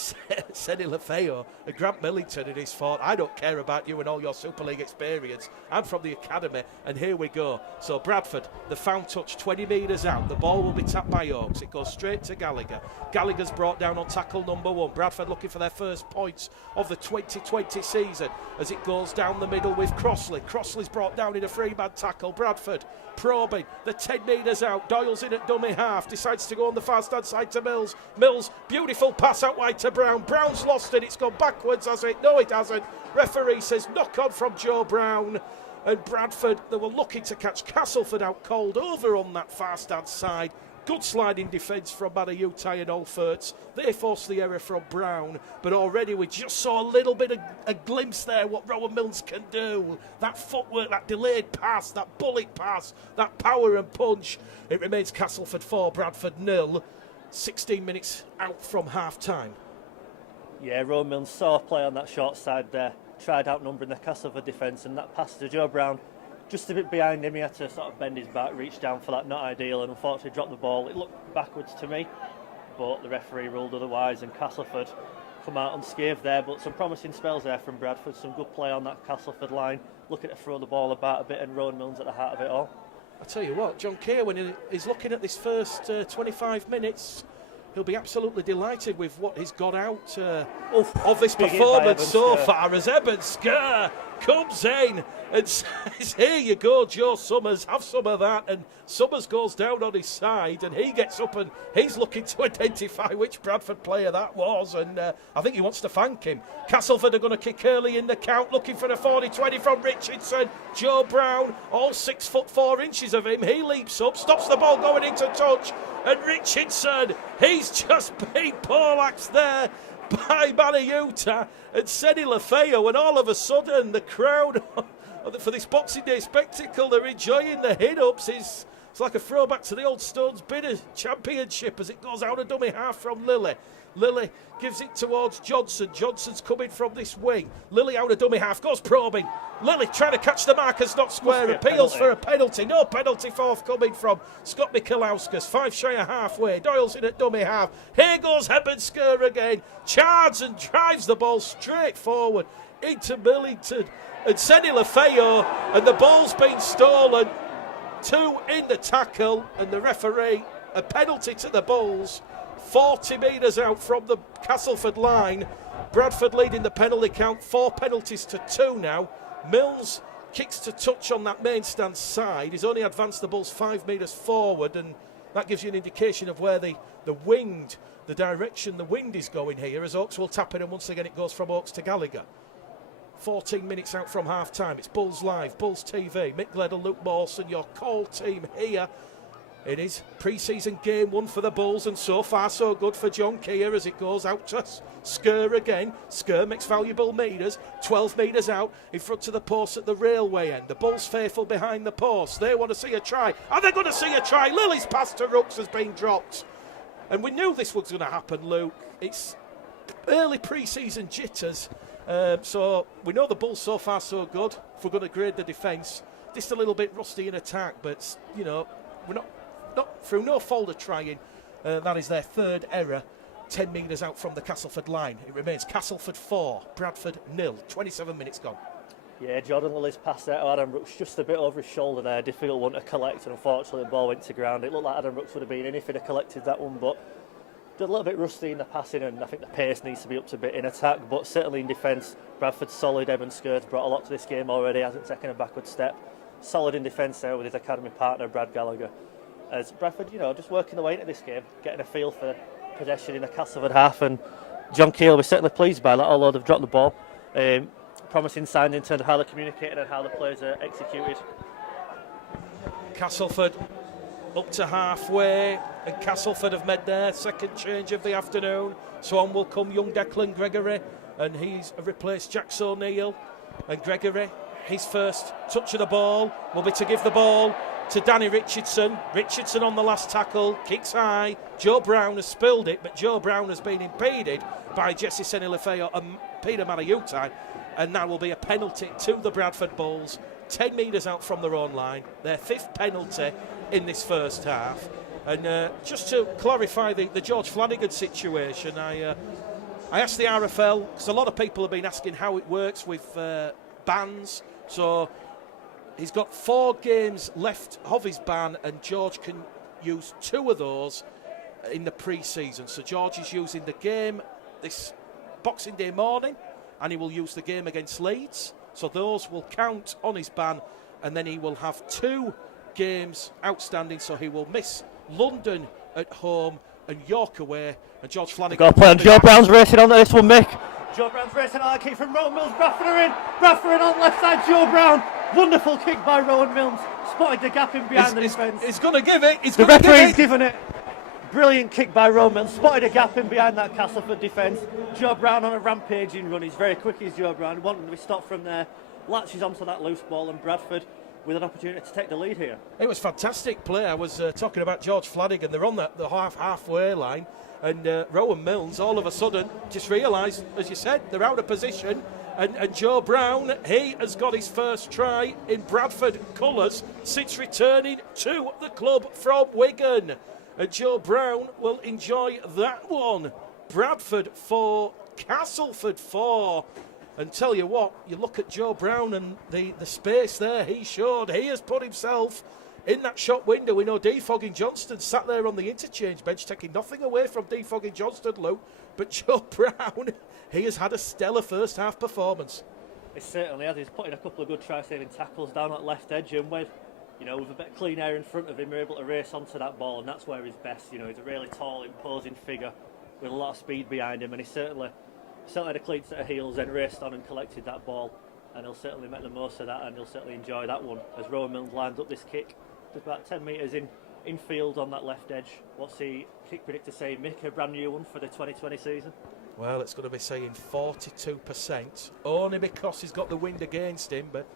Sonny Lefebvre and Grant Millington, and he's thought, I don't care about you and all your Super League experience. I'm from the academy, and here we go. So Bradford, the foul touch 20 metres out. The ball will be tapped by Oakes. It goes straight to Gallagher. Gallagher's brought down on tackle number 1. Bradford looking for their first points of the 2020 season as it goes down the middle with Crossley. Crossley's brought down in a free-man tackle. Bradford probing the 10 metres out. Doyle's in at dummy half. Decides to go on the far stand side to Mills. Mills, beautiful pass out wide to Brown. Brown's lost it. It's gone backwards, has it? No, it hasn't. Referee says knock on from Joe Brown. And Bradford, they were looking to catch Castleford out cold over on that far stand side. Good sliding defence from Manayutai and Olferts. They forced the error from Brown, but already we just saw a little bit of a glimpse there what Rowan Milnes can do. That footwork, that delayed pass, that bullet pass, that power and punch. It remains Castleford 4, Bradford 0. 16 minutes out from half-time. Yeah, Rowan Milnes saw a play on that short side there. Tried outnumbering the Castleford defence, and that pass to Joe Brown just a bit behind him. He had to sort of bend his back, reach down for that, not ideal, and unfortunately dropped the ball. It looked backwards to me, but the referee ruled otherwise, and Castleford come out unscathed there. But some promising spells there from Bradford, some good play on that Castleford line, looking to throw the ball about a bit, and Rowan Milnes at the heart of it all. I tell you what, John Kerr, when he's looking at this first 25 minutes, he'll be absolutely delighted with what he's got out of this performance so far, as Eben Sker comes in and says, here you go, Joe Summers, have some of that. And Summers goes down on his side and he gets up and he's looking to identify which Bradford player that was, and I think he wants to thank him. Castleford are going to kick early in the count, looking for a 40-20 from Richardson. Joe Brown, all 6'4" of him, he leaps up, stops the ball going into touch, and Richardson, he's just been poleaxed there by Manayuta and Sonny Lefebvre, and all of a sudden the crowd for this Boxing Day spectacle, they're enjoying the hit-ups. It's like a throwback to the old Stones Bidder Championship as it goes out a dummy half from Lilly. Lilly gives it towards Johnson. Johnson's coming from this wing. Lilly out of dummy half, goes probing. Lilly trying to catch the markers, not square. Appeals for a penalty. No penalty forthcoming from Scott Michalauskas. 5 shy of halfway. Doyle's in at dummy half. Here goes Hebensker again. Charges and drives the ball straight forward into Millington. And Senny Lefeo, and the ball's been stolen. 2 in the tackle, and the referee, a penalty to the Bulls. 40 metres out from the Castleford line. Bradford leading the penalty count, 4 penalties to 2 now. Mills kicks to touch on that main stand side. He's only advanced the Bulls 5 metres forward, and that gives you an indication of where the wind, the direction the wind is going here, as Oaks will tap it, and once again it goes from Oaks to Gallagher. 14 minutes out from half time. It's Bulls Live, Bulls TV. Mick Gledell, Luke Mawson, your call team here. It is pre-season game 1 for the Bulls, and so far so good for John Keir as it goes out to Skur again. Skur makes valuable metres, 12 metres out in front of the post at the railway end. The Bulls faithful behind the post. They want to see a try. Are they going to see a try? Lily's pass to Rooks has been dropped. And we knew this was going to happen, Luke. It's early pre-season jitters. So we know the Bulls so far so good. If we're going to grade the defence, just a little bit rusty in attack, but you know, we're not through no fault of trying. That is their 3rd error, 10 metres out from the Castleford line. It remains Castleford 4, Bradford 0. 27 minutes gone. Yeah, Jordan Lily's pass there to Adam Brooks, just a bit over his shoulder there. Difficult one to collect, and unfortunately the ball went to ground. It looked like Adam Brooks would have been in if he'd have collected that one, but a little bit rusty in the passing, and I think the pace needs to be up to a bit in attack, but certainly in defence, Bradford's solid. Evan Skur's brought a lot to this game already, hasn't taken a backward step. Solid in defence there with his academy partner, Brad Gallagher. As Bradford, just working their way into this game, getting a feel for possession in the Castleford half, and John Keir was certainly pleased by that, although they've dropped the ball. Promising signs in terms of how they're communicating and how the players are executed. Castleford up to halfway, and Castleford have made their 2nd change of the afternoon. So on will come young Declan Gregory, and he's replaced Jax O'Neill. And Gregory, his first touch of the ball will be to give the ball to Danny Richardson. Richardson on the last tackle, kicks high. Joe Brown has spilled it, but Joe Brown has been impeded by Jesse Senny Lefeo and Peter Mariutai, and now will be a penalty to the Bradford Bulls. 10 metres out from their own line, their 5th penalty in this first half. And just to clarify the George Flanagan situation, I asked the RFL, because a lot of people have been asking how it works with bans. So he's got 4 games left of his ban, and George can use 2 of those in the pre-season. So George is using the game this Boxing Day morning, and he will use the game against Leeds. So those will count on his ban, and then he will have 2 games outstanding. So he will miss London at home and York away. And George Flanagan. Got to play on. Joe Brown's racing on this one, Mick. Joe Brown's racing on. Kick from Rowan Mills. Bradford are in. Bradford in on left side. Joe Brown. Wonderful kick by Rowan Mills. Spotted the gap in behind the defence. He's going to give it. The referee's given it. Brilliant kick by Rowan Mills. Spotted a gap in behind that Castleford defence. Joe Brown on a rampaging run. He's very quick, he's Joe Brown. Wanting to be stopped from there. Latches onto that loose ball, and Bradford with an opportunity to take the lead here. It was fantastic play. I was talking about George Flanagan. They're on the halfway line, and Rowan Mills all of a sudden just realised, as you said, they're out of position. And Joe Brown, he has got his first try in Bradford colours since returning to the club from Wigan. And Joe Brown will enjoy that one. Bradford 4, Castleford 4. And tell you what, you look at Joe Brown and the space there he showed. He has put himself in that shot window. We know Defogging Johnston sat there on the interchange bench, taking nothing away from Defogging Johnston, Luke. But Joe Brown, he has had a stellar first half performance. He certainly has. He's put in a couple of good try-saving tackles down at left edge, and with a bit of clean air in front of him, we're able to race onto that ball, and that's where he's best. He's a really tall, imposing figure with a lot of speed behind him, and he certainly had the cleats at her heels, then raced on and collected that ball, and he'll certainly make the most of that, and he'll certainly enjoy that one as Rowan Mills lines up this kick just about 10 metres in field on that left edge. What's the kick predictor say, Mick? A brand new one for the 2020 season? Well, it's going to be saying 42%, only because he's got the wind against him. But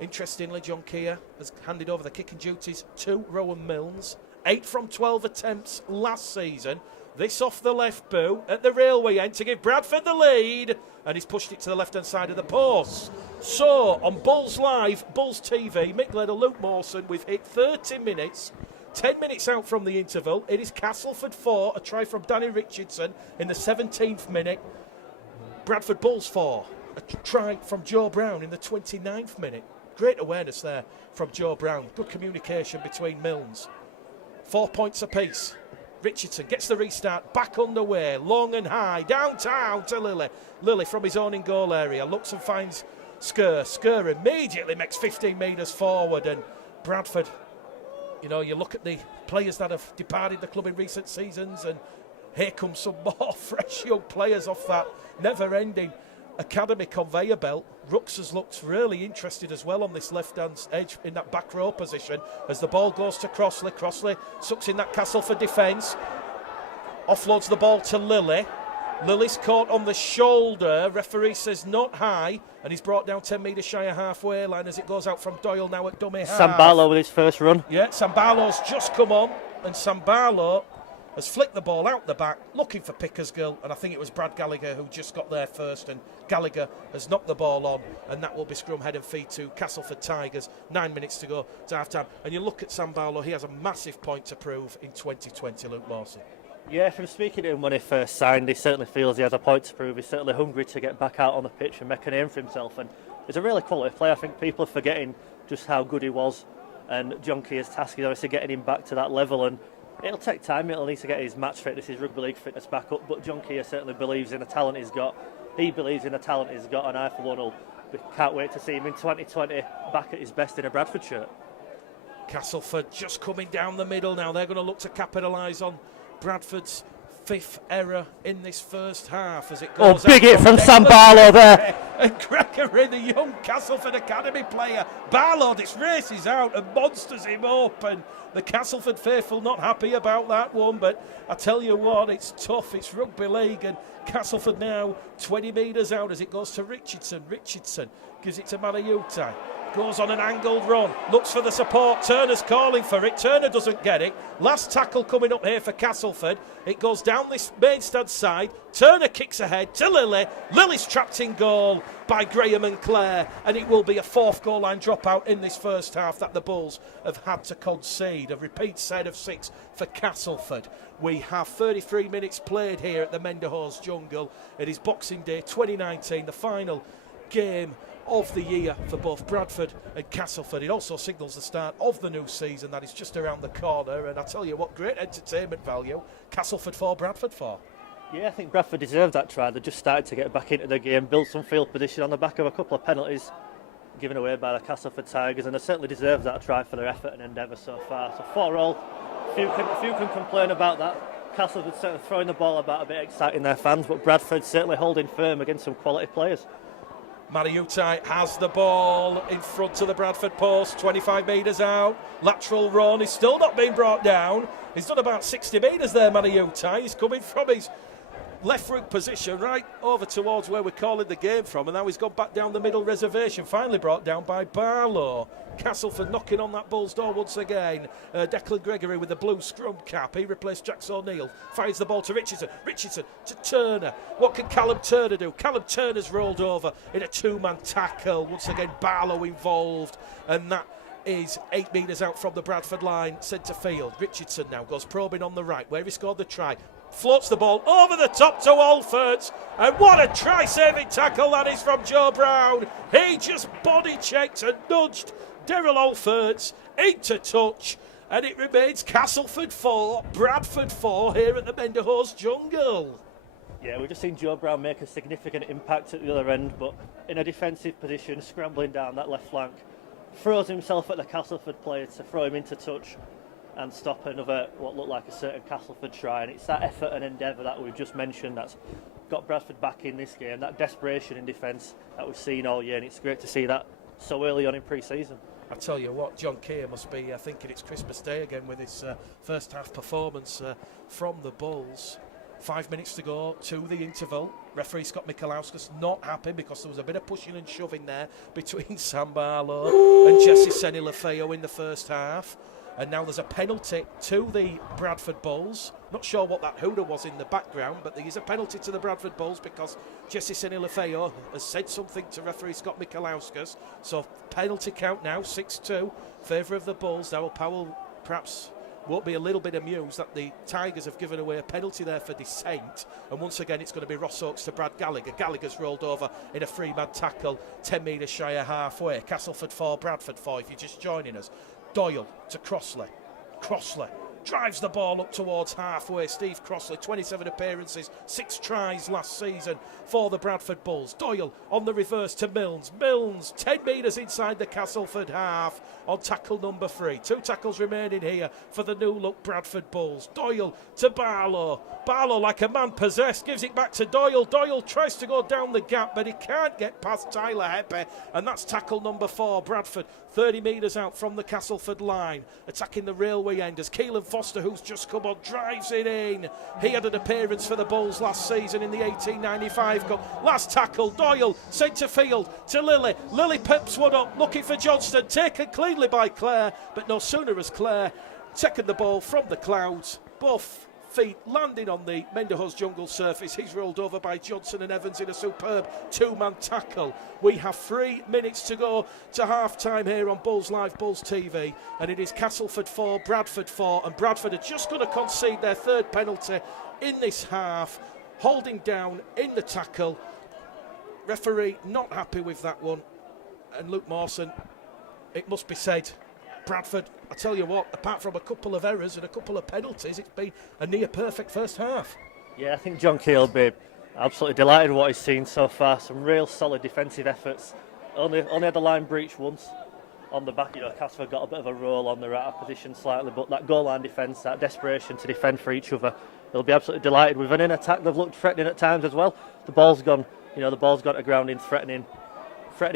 interestingly, John Keir has handed over the kicking duties to Rowan Mills. 8 from 12 attempts last season. This off the left boot at the railway end to give Bradford the lead, and he's pushed it to the left-hand side of the post. So, on Bulls Live, Bulls TV, Mick Ledder, Luke Mawson, we've hit 30 minutes, 10 minutes out from the interval. It is Castleford 4, a try from Danny Richardson in the 17th minute. Bradford Bulls 4, a try from Joe Brown in the 29th minute. Great awareness there from Joe Brown. Good communication between Milnes. 4 points apiece. Richardson gets the restart, back underway, long and high, downtown to Lilly. Lilly from his own in-goal area, looks and finds Skur. Skur immediately makes 15 metres forward, and Bradford, you know, you look at the players that have departed the club in recent seasons, and here comes some more fresh young players off that never-ending academy conveyor belt. Ruxers looks really interested as well on this left-hand edge in that back row position as the ball goes to Crossley. Crossley sucks in that Castleford defence, offloads the ball to Lilly. Lilly's caught on the shoulder. Referee says not high, and he's brought down 10 metres shy of halfway line as it goes out from Doyle now at dummy half. Sambarlo with his first run. Yeah, Sambarlo's just come on, and Sambarlo has flicked the ball out the back, looking for Pickersgill, and I think it was Brad Gallagher who just got there first, and Gallagher has knocked the ball on, and that will be scrum head and feet to Castleford Tigers. 9 minutes to go to half-time. And you look at Sam Barlow, he has a massive point to prove in 2020, Luke Lawson. Yeah, from speaking to him when he first signed, he certainly feels he has a point to prove. He's certainly hungry to get back out on the pitch and make a name for himself, and he's a really quality player. I think people are forgetting just how good he was, and John Keir's task is obviously getting him back to that level, and it'll take time. It'll need to get his match fitness, his rugby league fitness back up, but John Keir certainly believes in the talent he's got. He believes in the talent he's got, and I, for one, can't wait to see him in 2020 back at his best in a Bradford shirt. Castleford just coming down the middle now. They're going to look to capitalise on Bradford's fifth error in this first half as it goes. Oh, big hit from Sam Barlow there. And Gregory, the young Castleford Academy player. Barlow just races out and monsters him up, and the Castleford faithful not happy about that one, but I tell you what, it's tough. It's rugby league, and Castleford now 20 metres out as it goes to Richardson. Richardson gives it to Mariutai. Goes on an angled run, looks for the support. Turner's calling for it. Turner doesn't get it. Last tackle coming up here for Castleford. It goes down this main stand side. Turner kicks ahead to Lilly. Lily's trapped in goal by Graham and Clare, and it will be a fourth goal line dropout in this first half that the Bulls have had to concede. A repeat set of 6 for Castleford. We have 33 minutes played here at the Menderhorse Jungle. It is Boxing Day 2019, the final game of the year for both Bradford and Castleford. It also signals the start of the new season that is just around the corner, and I tell you what, great entertainment value. Castleford 4, Bradford 4. Yeah, I think Bradford deserved that try. They just started to get back into the game, built some field position on the back of a couple of penalties given away by the Castleford Tigers, and they certainly deserve that try for their effort and endeavour so far. So 4-all, few can complain about that. Castleford certainly throwing the ball about a bit, exciting their fans, but Bradford certainly holding firm against some quality players. Mariutai has the ball in front of the Bradford post, 25 metres out. Lateral run, he's still not been brought down. He's done about 60 metres there, Mariutai. He's coming from his left root position right over towards where we're calling the game from, and now he's gone back down the middle reservation, finally brought down by Barlow. Castleford knocking on that Bulls door once again. Declan Gregory with the blue scrum cap. He replaced Jax O'Neill. Fires the ball to Richardson. Richardson to Turner. What can Callum Turner do? Callum Turner's rolled over in a two-man tackle. Once again, Barlow involved, and that is 8 metres out from the Bradford line, centre field. Richardson now goes probing on the right, where he scored the try. Floats the ball over the top to Alford, and what a try-saving tackle that is from Joe Brown. He just body-checked and nudged Daryl Alford into touch, and it remains Castleford 4, Bradford 4 here at the Menderhorse Jungle. Yeah, we've just seen Joe Brown make a significant impact at the other end, but in a defensive position, scrambling down that left flank, throws himself at the Castleford player to throw him into touch and stop another, what looked like a certain Castleford try. And it's that effort and endeavour that we've just mentioned that's got Bradford back in this game, that desperation in defence that we've seen all year, and it's great to see that so early on in pre-season. I tell you what, John Keir must be thinking it's Christmas Day again with his first half performance from the Bulls. 5 minutes to go to the interval. Referee Scott Michalauskas not happy because there was a bit of pushing and shoving there between Sam Barlow and Jesse Senni-Lafeo in the first half. And now there's a penalty to the Bradford Bulls. Not sure what that hooter was in the background, but there is a penalty to the Bradford Bulls because Jesse Senilafeo has said something to referee Scott Michalauskas. So penalty count now, 6-2, favour of the Bulls. Darryl Powell perhaps won't be a little bit amused that the Tigers have given away a penalty there for dissent. And once again, it's going to be Ross Oakes to Brad Gallagher. Gallagher's rolled over in a free-man tackle, 10 metres shy of halfway. Castleford 4, Bradford 4, if you're just joining us. Doyle to Crossley. Crossley drives the ball up towards halfway. Steve Crossley, 27 appearances, 6 tries last season for the Bradford Bulls. Doyle on the reverse to Milnes. Milnes, 10 metres inside the Castleford half on tackle number 3. 2 tackles remaining here for the new-look Bradford Bulls. Doyle to Barlow. Barlow, like a man possessed, gives it back to Doyle. Doyle tries to go down the gap, but he can't get past Tyler Heppe, and that's tackle number 4. Bradford, 30 metres out from the Castleford line, attacking the railway end as Keelan Foster, who's just come on, drives it in. He had an appearance for the Bulls last season in the 1895 Cup. Last tackle, Doyle, centre field to Lilly. Lilly pips one up, looking for Johnston, taken cleanly by Clare, but no sooner has Clare taken the ball from the clouds, both feet landing on the Mendehouse jungle surface. He's rolled over by Johnson and Evans in a superb 2-man tackle. We have 3 minutes to go to half-time here on Bulls Live, Bulls TV, and it is Castleford 4, Bradford 4, and Bradford are just going to concede their 3rd penalty in this half, holding down in the tackle. Referee not happy with that one, and Luke Mawson, it must be said, Bradford, I tell you what, apart from a couple of errors and a couple of penalties, it's been a near-perfect first half. Yeah, I think John Key will be absolutely delighted with what he's seen so far. Some real solid defensive efforts. Only had the line breach once on the back. Castleford got a bit of a roll on the right opposition slightly, but that goal line defence, that desperation to defend for each other, they'll be absolutely delighted with. And in attack, they've looked threatening at times as well. The ball's gone to ground in threatening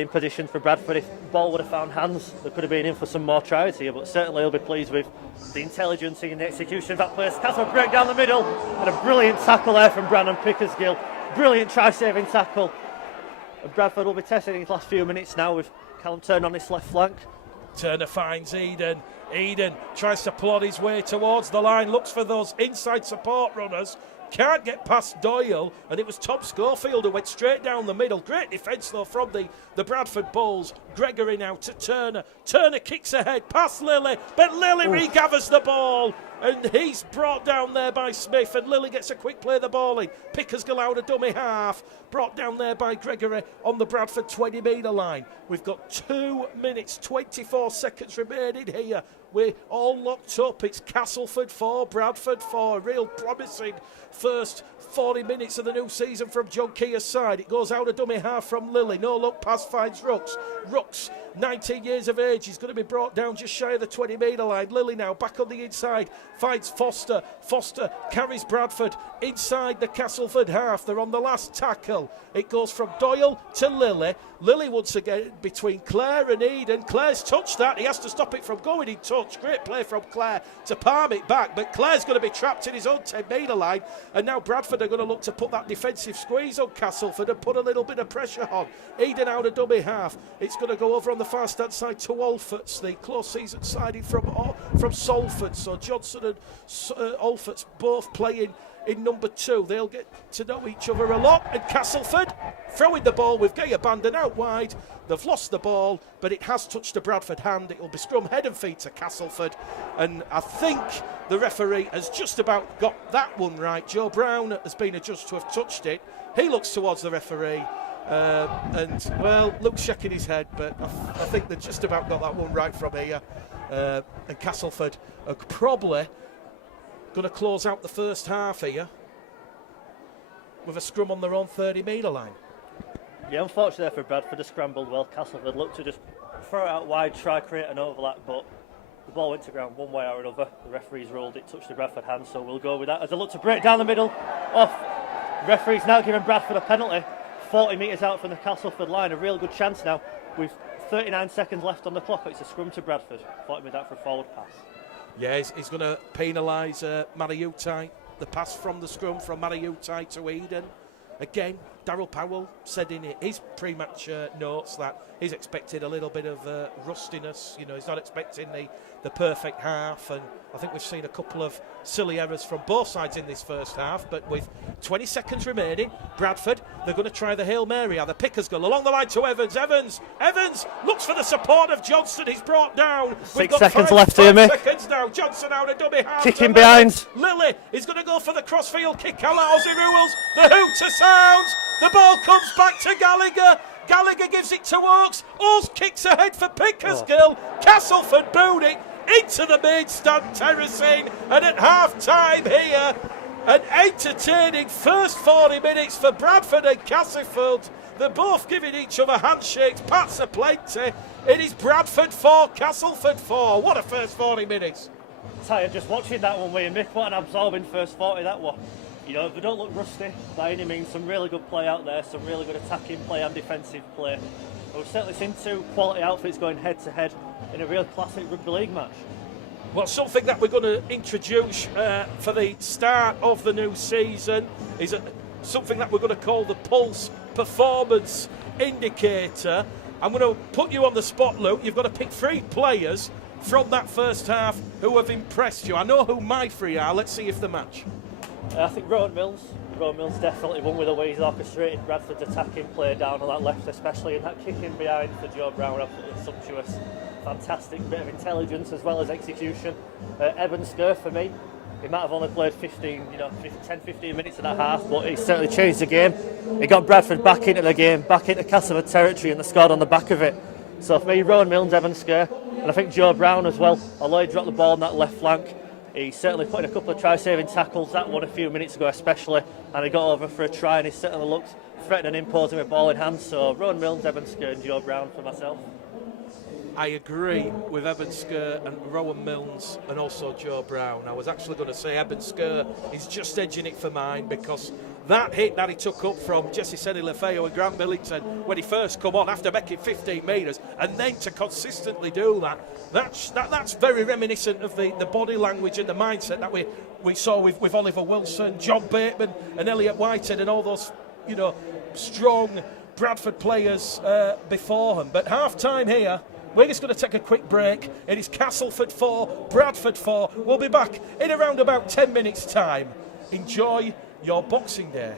position for Bradford. If the ball would have found hands, they could have been in for some more tries here, but certainly he'll be pleased with the intelligence and the execution of that play. Castleford break down the middle, and a brilliant tackle there from Brandon Pickersgill. Brilliant try-saving tackle. And Bradford will be testing his last few minutes now with Callum Turner on his left flank. Turner finds Eden. Eden tries to plod his way towards the line, looks for those inside support runners. Can't get past Doyle, and it was Tom Schofield who went straight down the middle. Great defence though from the Bradford Bulls. Gregory now to Turner. Turner kicks ahead past Lilly, but Lilly regathers the ball, and he's brought down there by Smith, and Lilly gets a quick play the ball in. Pickersgill out a dummy half, brought down there by Gregory on the Bradford 20-metre line. We've got 2 minutes 24 seconds remaining here. We're all locked up. It's Castleford 4, Bradford 4. A real promising first 40 minutes of the new season from John Keir's side. It goes out a dummy half from Lilly. No look pass finds Rooks. Rooks, 19 years of age. He's going to be brought down just shy of the 20-metre line. Lilly now back on the inside. Finds Foster. Foster carries Bradford inside the Castleford half. They're on the last tackle. It goes from Doyle to Lilly. Lilly once again between Clare and Eden. Clare's touched that. He has to stop it from going in touch. Great play from Clare to palm it back, but Clare's going to be trapped in his own 10-metre line, and now Bradford are going to look to put that defensive squeeze on Castleford and put a little bit of pressure on. Eden out of dummy half. It's going to go over on the far stand side to Alfords, the close season siding from Salford. So Johnson and Alfords both playing in number 2. They'll get to know each other a lot, and Castleford throwing the ball with Gay Abandon out wide. They've lost the ball, but it has touched a Bradford hand. It will be scrum head and feet to Castleford, and I think the referee has just about got that one right. Joe Brown has been adjudged to have touched it. He looks towards the referee, and well, Luke's shaking his head, but I think they've just about got that one right from here, and Castleford are probably going to close out the first half here with a scrum on their own 30-metre line. Yeah, unfortunately for Bradford, they scrambled well. Castleford looked to just throw it out wide, try create an overlap, but the ball went to ground one way or another. The referees ruled it touched the Bradford hand, so we'll go with that as they look to break down the middle. Off. Referee's now giving Bradford a penalty, 40 metres out from the Castleford line. A real good chance now with 39 seconds left on the clock. It's a scrum to Bradford. 40 metres out for a forward pass. Yeah, he's going to penalise Mariutai. The pass from the scrum from Mariutai to Eden. Again, Darryl Powell said in his pre-match notes that he's expected a little bit of rustiness. You know, he's not expecting the perfect half, and I think we've seen a couple of silly errors from both sides in this first half. But with 20 seconds remaining, Bradford, they're going to try the Hail Mary. The Pickers go along the line to Evans. Evans looks for the support of Johnson. He's brought down. 6 seconds left here, mate. 5 seconds now. Johnson out a dummy half. Kicking behind. Lily is going to go for the crossfield kick. Ozzy rules. The hooter sounds. The ball comes back to Gallagher. Gallagher gives it to Oakes. Oakes kicks ahead for Pickersgill. Castleford booed it into the main stand terracing. And at half time here, an entertaining first 40 minutes for Bradford and Castleford. They're both giving each other handshakes, pats are plenty. It is Bradford 4, Castleford 4. What a first 40 minutes. Tired just watching that one, Wayne. Mick, what an absorbing first 40 that was. You know, they don't look rusty by any means. Some really good play out there, some really good attacking play and defensive play. But we've certainly seen two quality outfits going head to head in a real classic rugby league match. Well, something that we're going to introduce for the start of the new season is something that we're going to call the Pulse Performance Indicator. I'm going to put you on the spot, Luke. You've got to pick 3 players from that first half who have impressed you. I know who my 3 are. Let's see if they match. I think Rowan Mills definitely won with the way he's orchestrated Bradford's attacking play down on that left, especially in that kicking behind for Joe Brown. Absolutely sumptuous, fantastic bit of intelligence as well as execution. Eben Skur for me, he might have only played 10-15 minutes in that half, but he certainly changed the game. He got Bradford back into the game, back into Castleford territory, and they scored on the back of it. So for me, Rowan Mills, Eben Skur, and I think Joe Brown as well. Although he dropped the ball on that left flank, he certainly put in a couple of try-saving tackles, that one a few minutes ago especially, and he got over for a try, and he certainly looked threatening and imposing with ball in hand. So Rowan Mills, Eben Skur and Joe Brown for myself. I agree with Eben Skur and Rowan Mills and also Joe Brown. I was actually going to say Eben Skur is just edging it for mine because that hit that he took up from Jesse Senni-Lefeo and Grant Millington when he first come on after making 15 metres, and then to consistently do that's very reminiscent of the body language and the mindset that we saw with Oliver Wilson, John Bateman and Elliot Whitehead and all those, you know, strong Bradford players before him. But half time here, we're just going to take a quick break. It is Castleford 4, Bradford 4. We'll be back in around about 10 minutes time. Enjoy your Boxing Day.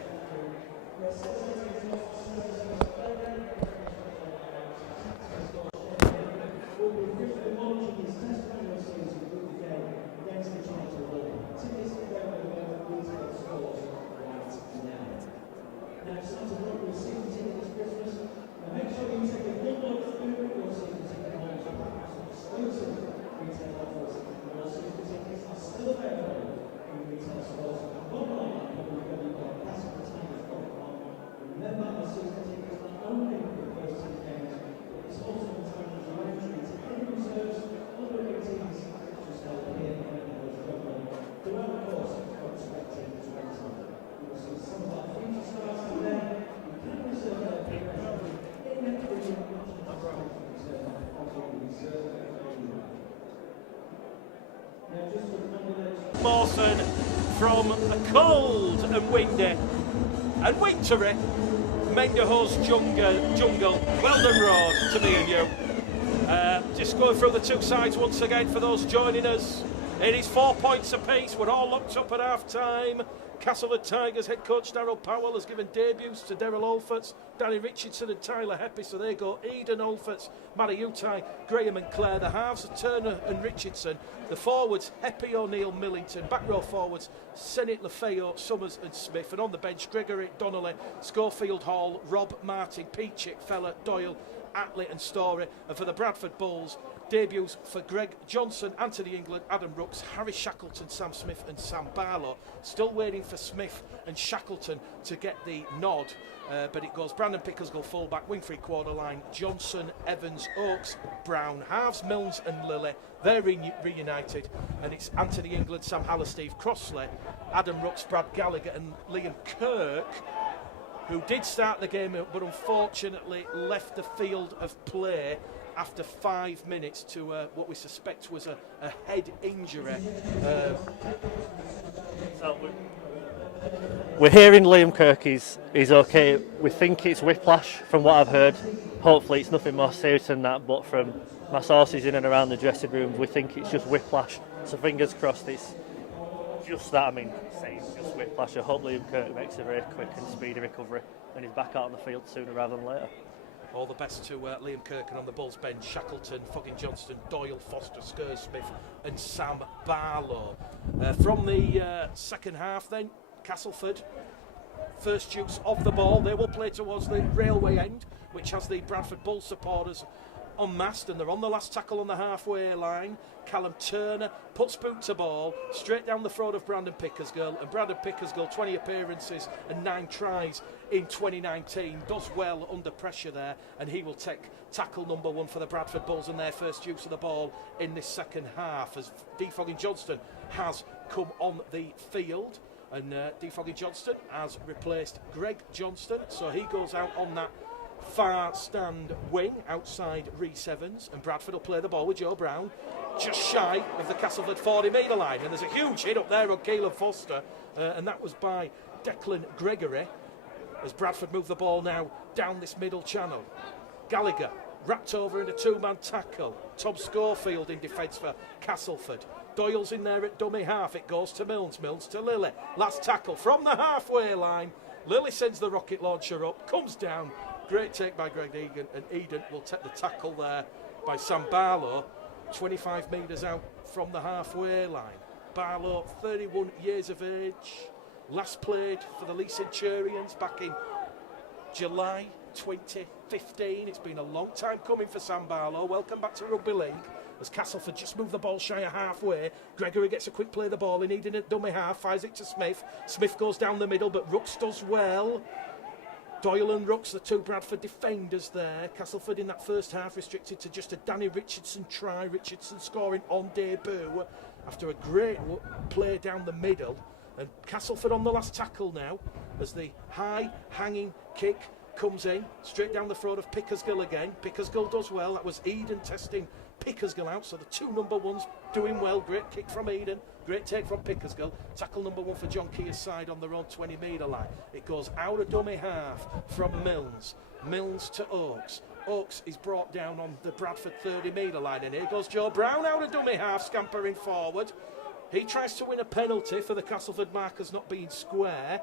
Mawson from a cold and windy and wintry Menderhose jungle, Weldon Road to me and you. Just going through the two sides once again for those joining us. It is 4 points apiece. We're all locked up at half time. Castleford Tigers head coach Darryl Powell has given debuts to Daryl Olferts, Danny Richardson and Tyler Heppy. So there go Eden Olferts, Matty Utai, Graham and Clare. The halves are Turner and Richardson. The forwards, Heppy, O'Neill, Millington. Back row forwards, Sennett, Lefeo, Summers and Smith. And on the bench, Gregory, Donnelly, Schofield Hall, Rob, Martin, Peachick, Fella, Doyle, Atley and Story. And for the Bradford Bulls, debuts for Greg Johnson, Anthony England, Adam Rooks, Harry Shackleton, Sam Smith and Sam Barlow. Still waiting for Smith and Shackleton to get the nod, but it goes Brandon Pickersgill fullback, wing three quarter line, Johnson, Evans, Oakes, Brown, halves, Mills and Lilly. They're reunited, and it's Anthony England, Sam Haller, Steve Crossley, Adam Rooks, Brad Gallagher and Liam Kirk, who did start the game but unfortunately left the field of play after 5 minutes to what we suspect was a head injury. So We're hearing Liam Kirk is okay. We think it's whiplash from what I've heard. Hopefully it's nothing more serious than that, but from my sources in and around the dressing room, we think it's just whiplash. So fingers crossed it's just that. I mean, say it's just whiplash. I hope Liam Kirk makes a very quick and speedy recovery and he's back out on the field sooner rather than later. All the best to Liam Kirkin on the Bulls bench. Shackleton, Foggin Johnston, Doyle, Foster, Skersmith and Sam Barlow. From the second half then, Castleford, first use of the ball. They will play towards the railway end, which has the Bradford Bulls supporters en masse, and they're on the last tackle on the halfway line. Callum Turner puts boot to ball straight down the throat of Brandon Pickersgill, and Brandon Pickersgill, 20 appearances and 9 tries in 2019, does well under pressure there, and he will take tackle number 1 for the Bradford Bulls and their first use of the ball in this second half, as Foggin Johnston has come on the field, and Foggin Johnston has replaced Greg Johnston, so he goes out on that far stand wing outside Rhys Evans, and Bradford will play the ball with Joe Brown just shy of the Castleford 40-metre line, and there's a huge hit up there on Caleb Foster, and that was by Declan Gregory, as Bradford move the ball now down this middle channel. Gallagher wrapped over in a 2-man tackle. Tom Schofield in defence for Castleford. Doyle's in there at dummy half. It goes to Milnes. Milnes to Lilly. Last tackle from the halfway line. Lilly sends the rocket launcher up. Comes down. Great take by Greg Egan. And Eden will take the tackle there by Sam Barlow. 25 metres out from the halfway line. Barlow, 31 years of age. Last played for the Lee Centurions back in July 2015. It's been a long time coming for Sam Barlow. Welcome back to Rugby League. As Castleford just moved the ball shy of halfway. Gregory gets a quick play of the ball in, Eden at dummy half, fires it to Smith. Smith goes down the middle, but Rooks does well. Doyle and Rooks, the two Bradford defenders there. Castleford in that first half restricted to just a Danny Richardson try. Richardson scoring on debut after a great play down the middle. And Castleford on the last tackle now as the high hanging kick comes in straight down the throat of Pickersgill again. Pickersgill does well. That was Eden testing Pickersgill out, so the two number ones doing well. Great kick from Eden, great take from Pickersgill. Tackle number 1 for John Keir's side on their own 20-metre line. It goes out of dummy half from Milnes. Milnes to Oakes. Oakes is brought down on the Bradford 30-metre line, and here goes Joe Brown out of dummy half, scampering forward. He tries to win a penalty for the Castleford markers not being square.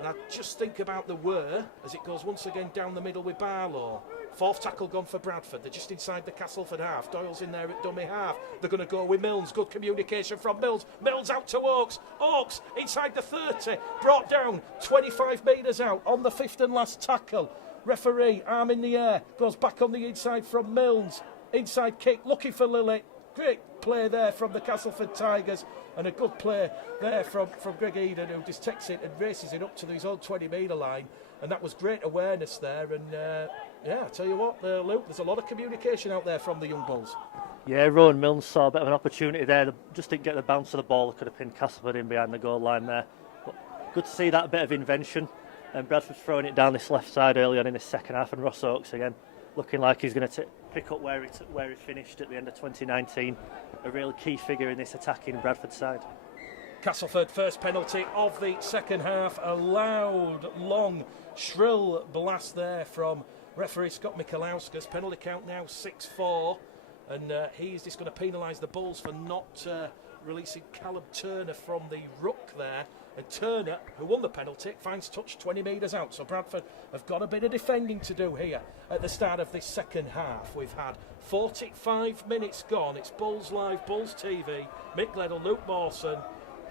And I just think about the whir as it goes once again down the middle with Barlow. Fourth tackle gone for Bradford. They're just inside the Castleford half. Doyle's in there at dummy half. They're going to go with Milnes. Good communication from Milnes. Milnes out to Oakes. Oakes inside the 30. Brought down 25 metres out on the 5th and last tackle. Referee, arm in the air. Goes back on the inside from Milnes. Inside kick, looking for Lilly. Great play there from the Castleford Tigers, and a good play there from Greg Eden, who just takes it and races it up to his own 20-metre line, and that was great awareness there. And I tell you what, Luke, there's a lot of communication out there from the young Bulls. Yeah, Rowan Milnes saw a bit of an opportunity there. They just didn't get the bounce of the ball. They could have pinned Castleford in behind the goal line there. But good to see that bit of invention. And Bradford's throwing it down this left side early on in the second half, and Ross Oakes again looking like he's going to pick up where he finished at the end of 2019. A real key figure in this attacking Bradford side. Castleford, first penalty of the second half. A loud, long, shrill blast there from referee Scott Michalauskas. Penalty count now 6-4. And he's just going to penalise the Bulls for not releasing Callum Turner from the ruck there. And Turner, who won the penalty, finds touch 20 metres out. So Bradford have got a bit of defending to do here at the start of this second half. We've had 45 minutes gone. It's Bulls Live, Bulls TV. Mick Leddell, Luke Mawson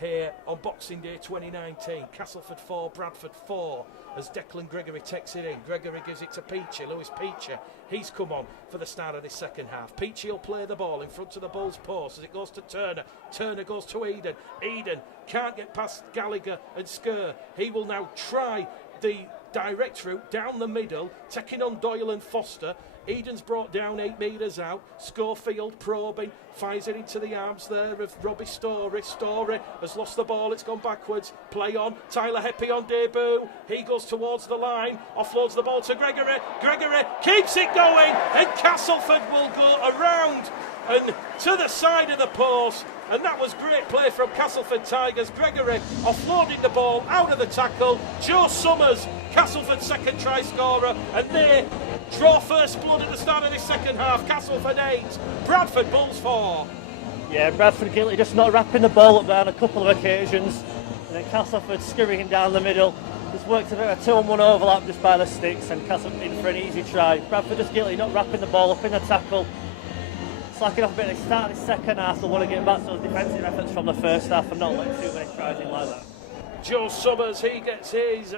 here on Boxing Day 2019. Castleford 4, Bradford 4, as Declan Gregory takes it in. Gregory gives it to Peachy, Lewis Peachy. He's come on for the start of this second half. Peachy will play the ball in front of the Bulls post as it goes to Turner. Turner goes to Eden. Eden can't get past Gallagher and Skur. He will now try the direct route down the middle, taking on Doyle and Foster. Eden's brought down 8 metres out. Schofield probing, fires it into the arms there of Robbie Story. Story has lost the ball, it's gone backwards. Play on, Tyler Heppy on debut. He goes towards the line, offloads the ball to Gregory. Gregory keeps it going, and Castleford will go around and to the side of the post, and that was great play from Castleford Tigers. Gregory offloading the ball out of the tackle. Joe Summers, Castleford's second try scorer, and they draw first blood at the start of this second half. Castleford 8, Bradford Bulls 4. Yeah, Bradford guilty just not wrapping the ball up there on a couple of occasions, and then Castleford scurrying down the middle. Just worked a bit of a 2-on-1 overlap just by the sticks, and Castleford in for an easy try. Bradford just guilty not wrapping the ball up in the tackle. Slacking off a bit at the start of the second half. They want to get back to those defensive efforts from the first half and not let too many tries in like that. Joe Summers, he gets his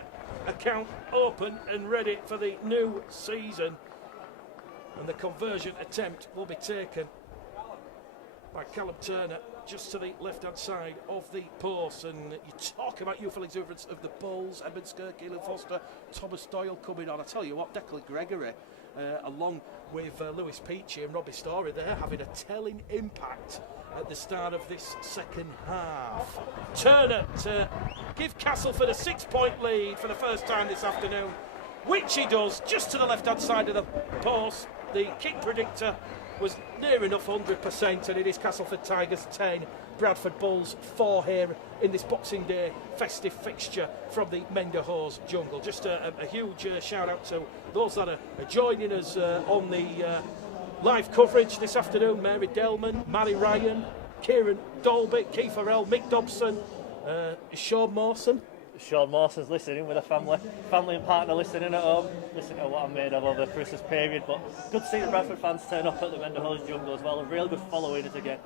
account open and ready for the new season, and the conversion attempt will be taken by Callum Turner just to the left-hand side of the post. And you talk about youthful exuberance of the Bulls, Edmund Skirk, Keelan Foster, Thomas Doyle coming on. I tell you what, Declan Gregory, along with Lewis Peachy and Robbie Story, they're having a telling impact at the start of this second half. Turner to give Castleford a 6-point lead for the first time this afternoon, which he does just to the left-hand side of the post. The kick predictor was near enough 100%, and it is Castleford Tigers 10, Bradford Bulls 4 here in this Boxing Day festive fixture from the Menderhorse jungle. Just a huge shout out to those that are joining us on the live coverage this afternoon. Mary Delman, Mary Ryan, Kieran Dolby, Keith Farrell, Mick Dobson, Sean Mawson. Sean Mawson's listening with a family and partner listening at home, listening to what I'm made of over the Christmas period. But good to see the Bradford fans turn up at the Menderhorse jungle as well. A real good following it again.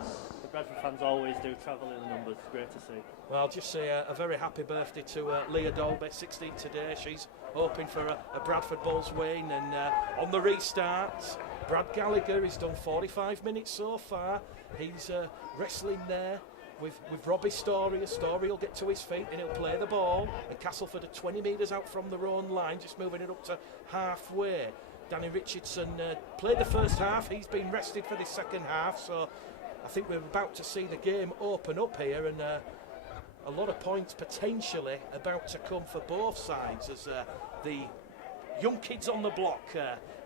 The Bradford fans always do travel in the numbers. It's great to see. Well, I'll just say a very happy birthday to Leah Dolby, 16 today. She's hoping for a Bradford Bulls win. And on the restart, Brad Gallagher, he's done 45 minutes so far. He's wrestling there with Robbie Story. Story will get to his feet and he'll play the ball, and Castleford are 20 metres out from their own line, just moving it up to halfway. Danny Richardson played the first half. He's been rested for this second half, so I think we're about to see the game open up here, and a lot of points potentially about to come for both sides as the young kids on the block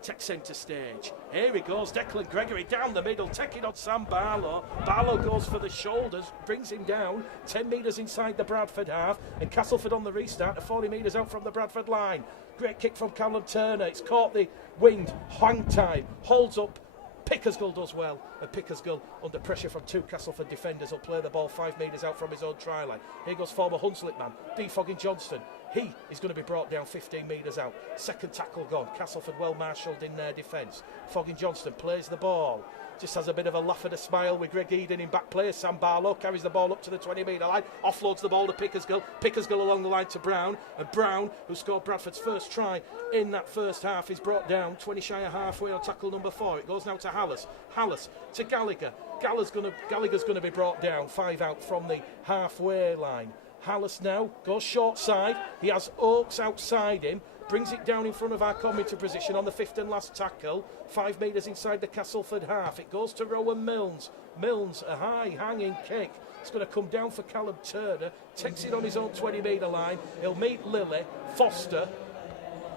take centre stage. Here he goes, Declan Gregory down the middle, taking on Sam Barlow. Barlow goes for the shoulders, brings him down 10 metres inside the Bradford half, and Castleford on the restart are 40 metres out from the Bradford line. Great kick from Callum Turner. It's caught the wind, hang time, holds up. Pickersgill does well, and Pickersgill under pressure from two Castleford defenders will play the ball 5 metres out from his own try line. Here goes former Hunslet man, D. Foggin Johnston. He is going to be brought down 15 metres out. Second tackle gone. Castleford well marshalled in their defence. Foggin Johnston plays the ball. Just has a bit of a laugh and a smile with Greg Eden in back play. Sam Barlow carries the ball up to the 20-metre line, offloads the ball to Pickersgill. Pickersgill along the line to Brown, and Brown, who scored Bradford's first try in that first half, is brought down 20 shy of halfway on tackle number 4. It goes now to Hallis. Hallis to Gallagher. Gallagher's going to be brought down 5 out from the halfway line. Hallis now goes short side. He has Oakes outside him. Brings it down in front of our commentary position on the 5th and last tackle. 5 metres inside the Castleford half. It goes to Rowan Milnes. Milnes, a high hanging kick. It's going to come down for Callum Turner. Takes it on his own 20-metre line. He'll meet Lilly, Foster,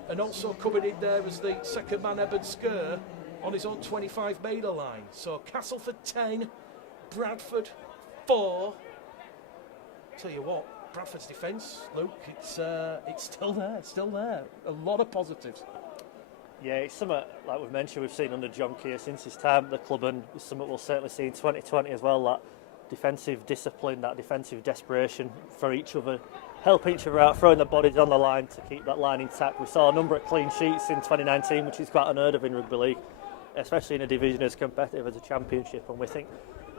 and also coming in there as the second man, Eben Skur, on his own 25-metre line. So Castleford 10, Bradford 4. Tell you what, Bradford's defence, Luke, it's still there. A lot of positives. Yeah, it's something, like we've mentioned, we've seen under John Keir since his time at the club, and it's something we'll certainly see in 2020 as well, that defensive discipline, that defensive desperation for each other, helping each other out, throwing the bodies on the line to keep that line intact. We saw a number of clean sheets in 2019, which is quite unheard of in rugby league, especially in a division as competitive as a championship, and we think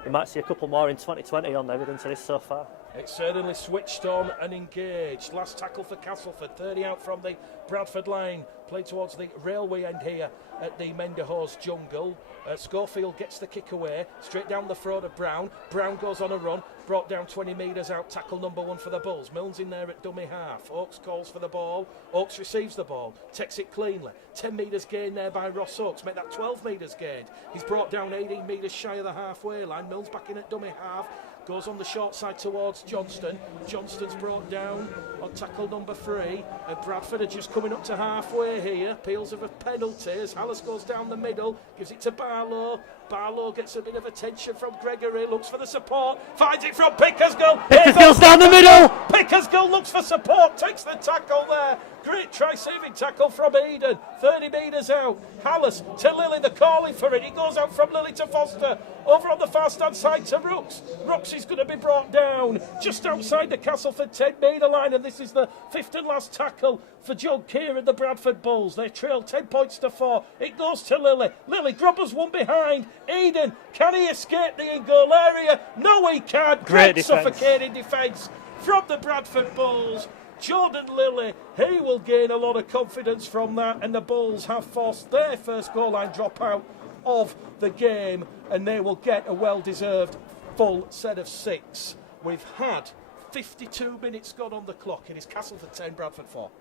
we might see a couple more in 2020 on evidence of this so far. It's certainly switched on and engaged. Last tackle for Castleford, 30 out from the Bradford line. Played towards the railway end here at the Menderhorse jungle. Schofield gets the kick away, straight down the throat of Brown. Brown goes on a run, brought down 20 metres out, tackle number 1 for the Bulls. Milnes in there at dummy half. Oakes calls for the ball. Oakes receives the ball, takes it cleanly. 10 metres gain there by Ross Oakes, make that 12 metres gained. He's brought down 18 metres shy of the halfway line. Milnes back in at dummy half. goes on the short side towards Johnston. Johnston's brought down on tackle number 3, and Bradford are just coming up to halfway here. Peels of a penalty as Hallis goes down the middle, gives it to Barlow. Barlow gets a bit of attention from Gregory, looks for the support, finds it from Pickersgill. Pickersgill's down the middle. Pickersgill looks for support, takes the tackle there. Great try-saving tackle from Eden. 30 metres out. Hallis to Lilly, they're calling for it. He goes out from Lilly to Foster. Over on the far-stand side to Rooks. Rooks is going to be brought down just outside the Castleford 10-metre line, and this is the 5th and last tackle for John Keir and the Bradford Bulls. They trail 10 points to 4. It goes to Lilly. Lilly, Grubbers one behind. Eden, can he escape the in-goal area? No, he can't. Great suffocating defence from the Bradford Bulls. Jordan Lilly, he will gain a lot of confidence from that, and the Bulls have forced their first goal line dropout of the game, and they will get a well-deserved full set of 6. We've had 52 minutes gone on the clock. It is Castleford 10, Bradford 4.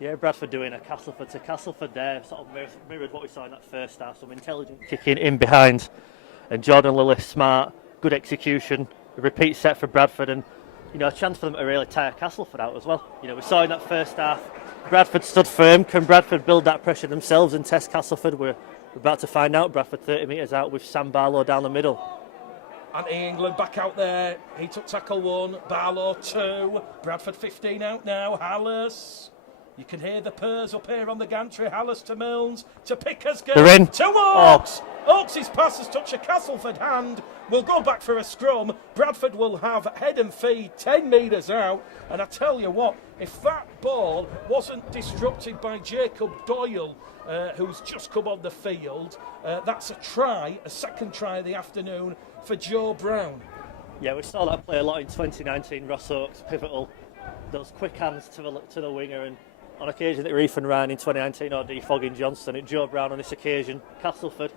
Yeah, Bradford doing a Castleford to Castleford there, sort of mirrored what we saw in that first half. Some intelligent kicking in behind, and Jordan Lilly smart, good execution, a repeat set for Bradford, and a chance for them to really tire Castleford out as well. We saw in that first half, Bradford stood firm. Can Bradford build that pressure themselves and test Castleford? We're about to find out. Bradford 30 metres out with Sam Barlow down the middle. And England back out there. He took tackle 1, Barlow 2. Bradford 15 out now. Hallis. You can hear the purrs up here on the gantry. Hallis to Milnes, to Pickersgill, to Oakes. Oakes' pass has touched a Castleford hand. We'll go back for a scrum. Bradford will have head and feet 10 metres out. And I tell you what, if that ball wasn't disrupted by Jacob Doyle, who's just come on the field, that's a second try of the afternoon for Joe Brown. Yeah, we saw that play a lot in 2019. Ross Oakes, pivotal. Those quick hands to the winger, and on occasion it were Ethan Ryan in 2019 or defogging Johnston. It's Joe Brown on this occasion. Castleford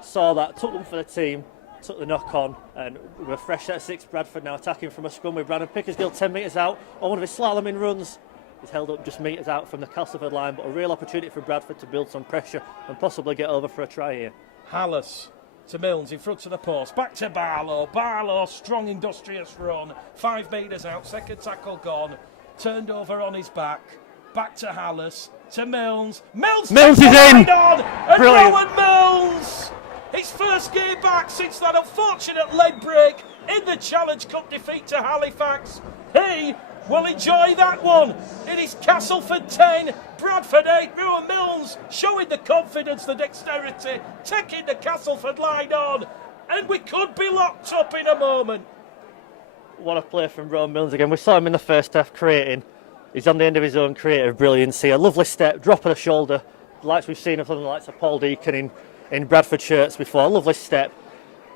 saw that, took them for the team, took the knock on, and we're fresh at 6. Bradford now attacking from a scrum with Brandon Pickersgill 10 metres out on one of his slaloming runs. He's held up just metres out from the Castleford line, but a real opportunity for Bradford to build some pressure and possibly get over for a try here. Hallis to Milnes in front of the post, back to Barlow. Barlow, strong industrious run, 5 metres out, second tackle gone, turned over on his back to Hallis, to Milnes. Milnes is in! On, and Rowan Milnes! His first game back since that unfortunate leg break in the Challenge Cup defeat to Halifax. He will enjoy that one. It is Castleford 10, Bradford 8. Rowan Milnes showing the confidence, the dexterity, taking the Castleford line on, and we could be locked up in a moment. What a play from Rowan Milnes again. We saw him in the first half creating. He's on the end of his own creative brilliancy. A lovely step, drop of the shoulder, like we've seen from the likes of Paul Deacon in Bradford shirts before. A lovely step.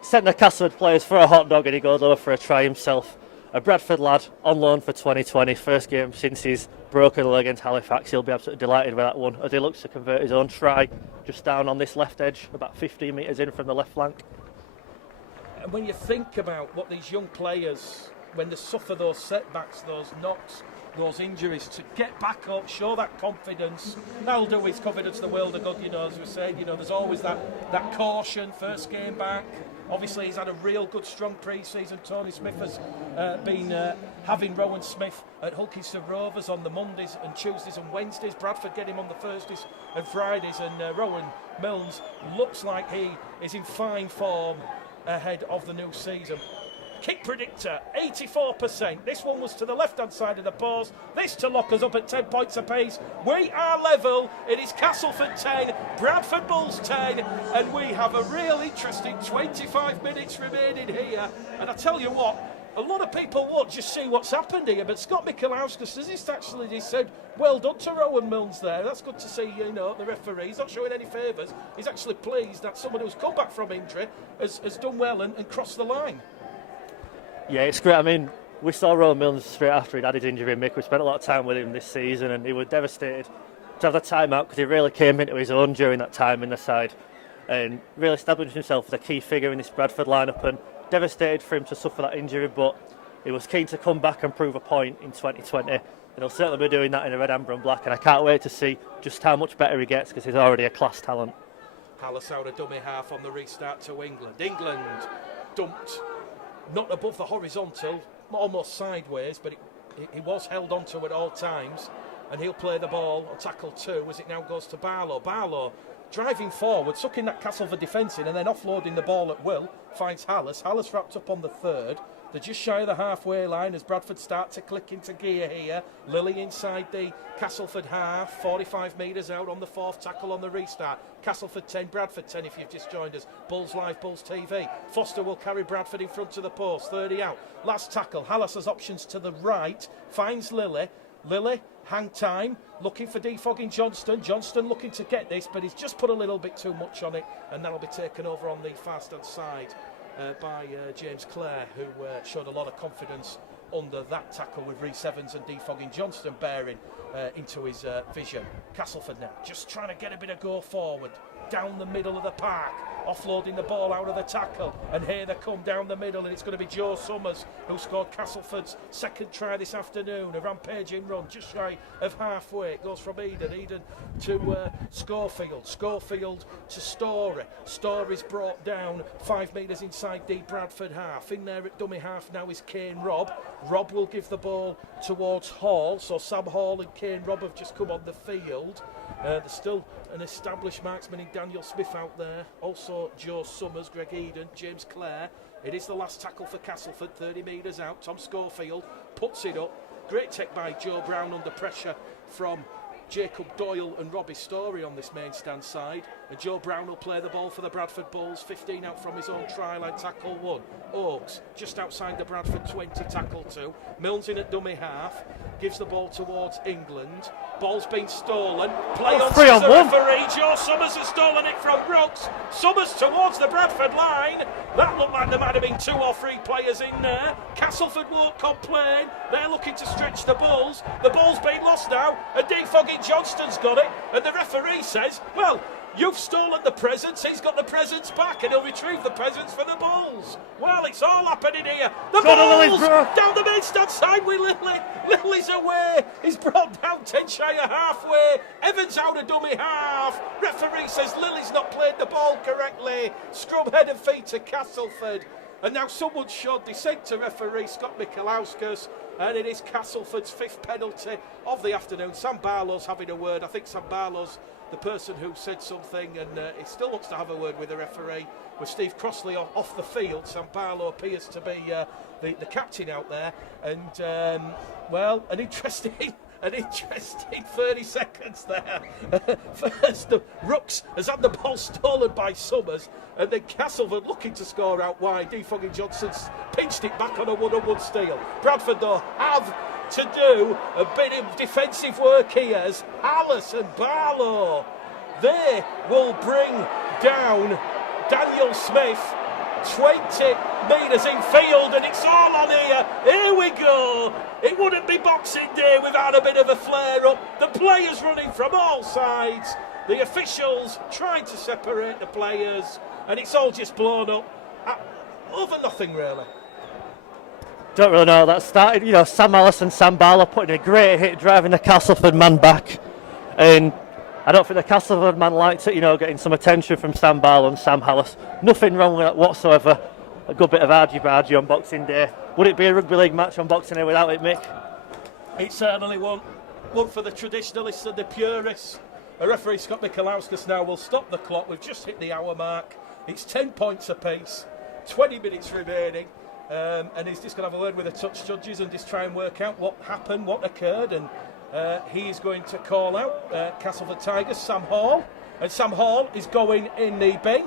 Sent the Castleford players for a hot dog, and he goes over for a try himself. A Bradford lad on loan for 2020, first game since his broken leg against Halifax. He'll be absolutely delighted with that one as he looks to convert his own try just down on this left edge, about 15 metres in from the left flank. And when you think about what these young players, when they suffer those setbacks, those knocks, those injuries, to get back up, show that confidence, that'll do his confidence the world of good, as we said. There's always that caution, first game back. Obviously, he's had a real good, strong pre-season. Tony Smith has been having Rowan Smith at Hulkington Rovers on the Mondays and Tuesdays and Wednesdays. Bradford get him on the Thursdays and Fridays, and Rowan Milnes looks like he is in fine form ahead of the new season. Kick predictor, 84%. This one was to the left-hand side of the post. This to lock us up at 10 points apiece. We are level. It is Castleford 10, Bradford Bulls 10, and we have a real interesting 25 minutes remaining here. And I tell you what, a lot of people won't just see what's happened here, but Scott Michalowskis has actually said, well done to Rowan Milnes there. That's good to see, the referee. He's not showing any favours. He's actually pleased that someone who's come back from injury has done well and crossed the line. Yeah, it's great. I mean, we saw Rowan Milnes straight after he'd had his injury, Mick. We spent a lot of time with him this season, and he was devastated to have the time out because he really came into his own during that time in the side and really established himself as a key figure in this Bradford lineup, and devastated for him to suffer that injury, but he was keen to come back and prove a point in 2020, and he'll certainly be doing that in the red, amber and black, and I can't wait to see just how much better he gets because he's already a class talent. Hallis out a dummy half on the restart to England. England dumped not above the horizontal, almost sideways, but he was held onto at all times, and he'll play the ball on tackle 2 as it now goes to Barlow. Barlow driving forward, sucking that Castleford defence in, and then offloading the ball at will, finds Hallis. Hallis wrapped up on the 3rd. They're just shy of the halfway line as Bradford start to click into gear here. Lilly inside the Castleford half, 45 metres out on the 4th tackle on the restart. Castleford 10, Bradford 10 if you've just joined us. Bulls Live, Bulls TV. Foster will carry Bradford in front of the post, 30 out. Last tackle, Hallis has options to the right, finds Lilly. Lilly, hang time, looking for defogging Johnston. Johnston looking to get this, but he's just put a little bit too much on it, and that'll be taken over on the fast-hand side by James Clare, who showed a lot of confidence under that tackle with Rhys Evans and defogging Johnston bearing into his vision. Castleford now just trying to get a bit of go forward down the middle of the park, offloading the ball out of the tackle, and here they come down the middle, and it's going to be Joe Summers who scored Castleford's 2nd try this afternoon. A rampaging run just shy of halfway. It goes from Eden to Schofield to Story. Story's brought down 5 metres inside the Bradford half. In there at dummy half now is Kane Robb. Robb will give the ball towards Hall, so Sam Hall and Kane Robb have just come on the field. There's still an established marksman in Daniel Smith out there. Also Joe Summers, Greg Eden, James Clare. It is the last tackle for Castleford, 30 metres out. Tom Schofield puts it up. Great take by Joe Brown under pressure from Jacob Doyle and Robbie Story on this main stand side. And Joe Brown will play the ball for the Bradford Bulls. 15 out from his own try line, tackle 1. Oakes just outside the Bradford 20, tackle 2. Milnes in at dummy half, gives the ball towards England. Ball's been stolen. Play on 3 on the 1. referee. Joe Summers has stolen it from Brooks. Summers towards the Bradford line. That looked like there might have been 2 or 3 players in there. Castleford won't complain. They're looking to stretch the Bulls. The ball's been lost now, and defogging Johnston's got it. And the referee says, well, you've stolen the presents, he's got the presents back, and he'll retrieve the presents for the Bulls. Well, it's all happening here. The Bulls down the main stand side with Lilly. Lilly's away. He's brought down 10 shy of halfway. Evans out of dummy half. Referee says Lilly's not played the ball correctly. Scrub head and feet to Castleford. And now someone showed dissent to referee Scott Michalauskas, and it is Castleford's 5th penalty of the afternoon. Sam Barlow's having a word. I think Sam Barlow's the person who said something, and he still wants to have a word with the referee. With Steve Crossley off the field, Sam Barlow appears to be the captain out there, and well, an interesting 30 seconds there. First, the Rooks has had the ball stolen by Summers, and then Castleford looking to score out wide. Defogging Johnson's pinched it back on a 1-on-1 steal. Bradford, though, have to do a bit of defensive work here as Hallis and Barlow. They will bring down Daniel Smith 20 metres in field, and it's all on here. Here we go. It wouldn't be Boxing Day without a bit of a flare up. The players running from all sides. The officials trying to separate the players, and it's all just blown up over nothing, really. Don't really know. That started, Sam Hallis and Sam Barlow putting a great hit, driving the Castleford man back. And I don't think the Castleford man liked it, getting some attention from Sam Barlow and Sam Hallis. Nothing wrong with that whatsoever. A good bit of argy-bargy on Boxing Day. Would it be a rugby league match on Boxing Day without it, Mick? It certainly won't. One for the traditionalists and the purists. A referee, Scott Michalauskas, now will stop the clock. We've just hit the hour mark. It's 10 points apiece, 20 minutes remaining. And he's just going to have a word with the touch judges and just try and work out what happened, what occurred, and he is going to call out Castleford Tigers, Sam Hall, and Sam Hall is going in the bin.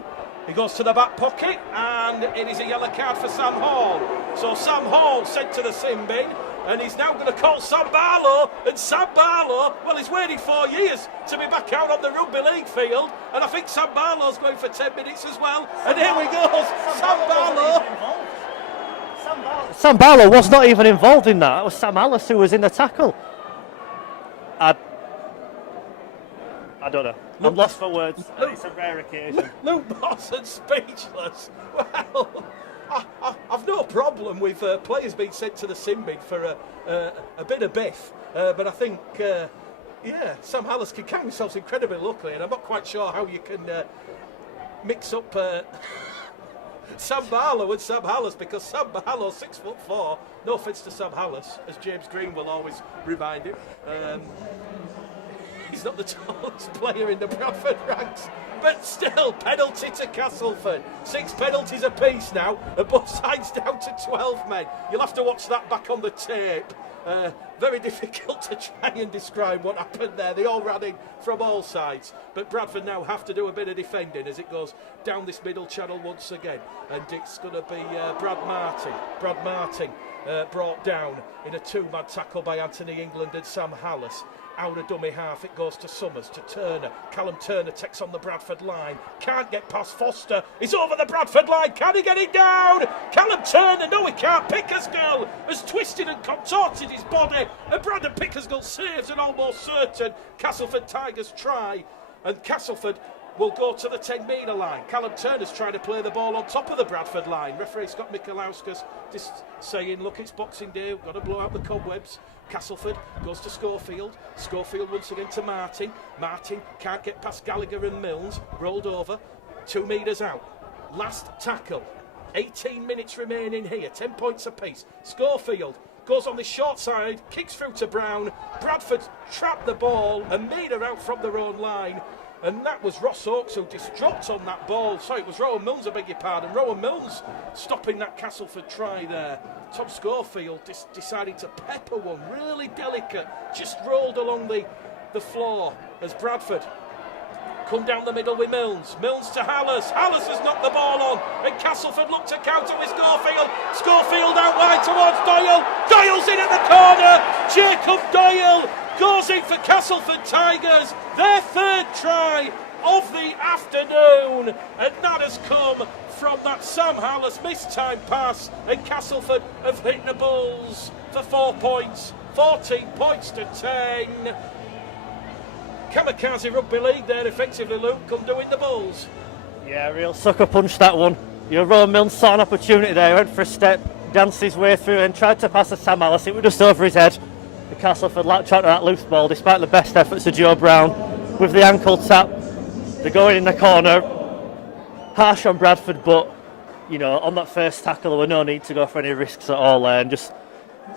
He goes to the back pocket, and it is a yellow card for Sam Hall. So Sam Hall sent to the sin bin, and he's now going to call Sam Barlow, and Sam Barlow, well, he's waited 4 years to be back out on the rugby league field, and I think Sam Barlow's going for 10 minutes as well, and here we go, Sam Barlow. Sam Barlow was not even involved in that. It was Sam Hallis who was in the tackle. I don't know. I'm lost for words. It's a rare occasion. Luke Bosson's speechless. Well, I've no problem with players being sent to the sin bin for a bit of biff, but I think, Sam Hallis can count himself incredibly lucky, and I'm not quite sure how you can mix up Sam Barlow and Sam Hallas, because Sam Barlow, 6'4", no offence to Sam Hallas, as James Green will always remind him, he's not the tallest player in the Bradford ranks. But still, penalty to Castleford. 6 penalties apiece now, and both sides down to 12 men. You'll have to watch that back on the tape. Very difficult to try and describe what happened there. They all ran in from all sides. But Bradford now have to do a bit of defending as it goes down this middle channel once again. And it's going to be Brad Martin brought down in a 2-man tackle by Anthony England and Sam Hallas. Out of dummy half, it goes to Summers, to Turner. Callum Turner takes on the Bradford line. Can't get past Foster. He's over the Bradford line. Can he get it down? Callum Turner, no he can't. Pickersgill has twisted and contorted his body. And Brandon Pickersgill saves an almost certain Castleford Tigers try. And Castleford will go to the 10-metre line. Callum Turner's trying to play the ball on top of the Bradford line. Referee Scott Michalauskas just saying, look, it's Boxing Day, we've got to blow out the cobwebs. Castleford goes to Schofield. Schofield once again to Martin. Martin can't get past Gallagher and Milnes. Rolled over, 2 metres out. Last tackle. 18 minutes remaining here, 10 points apiece. Schofield goes on the short side, kicks through to Brown. Bradford trapped the ball, a metre out from their own line. And that was Ross Oakes who just dropped on that ball. Sorry, it was Rowan Milnes, I beg your pardon. Rowan Milnes stopping that Castleford try there. Tom Schofield deciding to pepper one, really delicate, just rolled along the floor as Bradford come down the middle with Milnes. Milnes to Hallas. Hallas has knocked the ball on, and Castleford look to counter with Schofield. Schofield out wide towards Doyle. Doyle's in at the corner. Jacob Doyle goes in for Castleford Tigers. Their 3rd try of the afternoon, and that has come from that Sam Hallas missed time pass, and Castleford have hit the Bulls for 4 points. 14 points to 10. Kamikaze Rugby League there, effectively, Luke, come doing the Bulls. Yeah, real sucker punch that one. Rowan Milnes saw an opportunity there, went for a step, danced his way through and tried to pass to Sam Hallas. It was just over his head. The Castleford latched onto that loose ball despite the best efforts of Joe Brown. With the ankle tap, they're going in the corner. Harsh on Bradford, but on that first tackle there were no need to go for any risks at all there, and just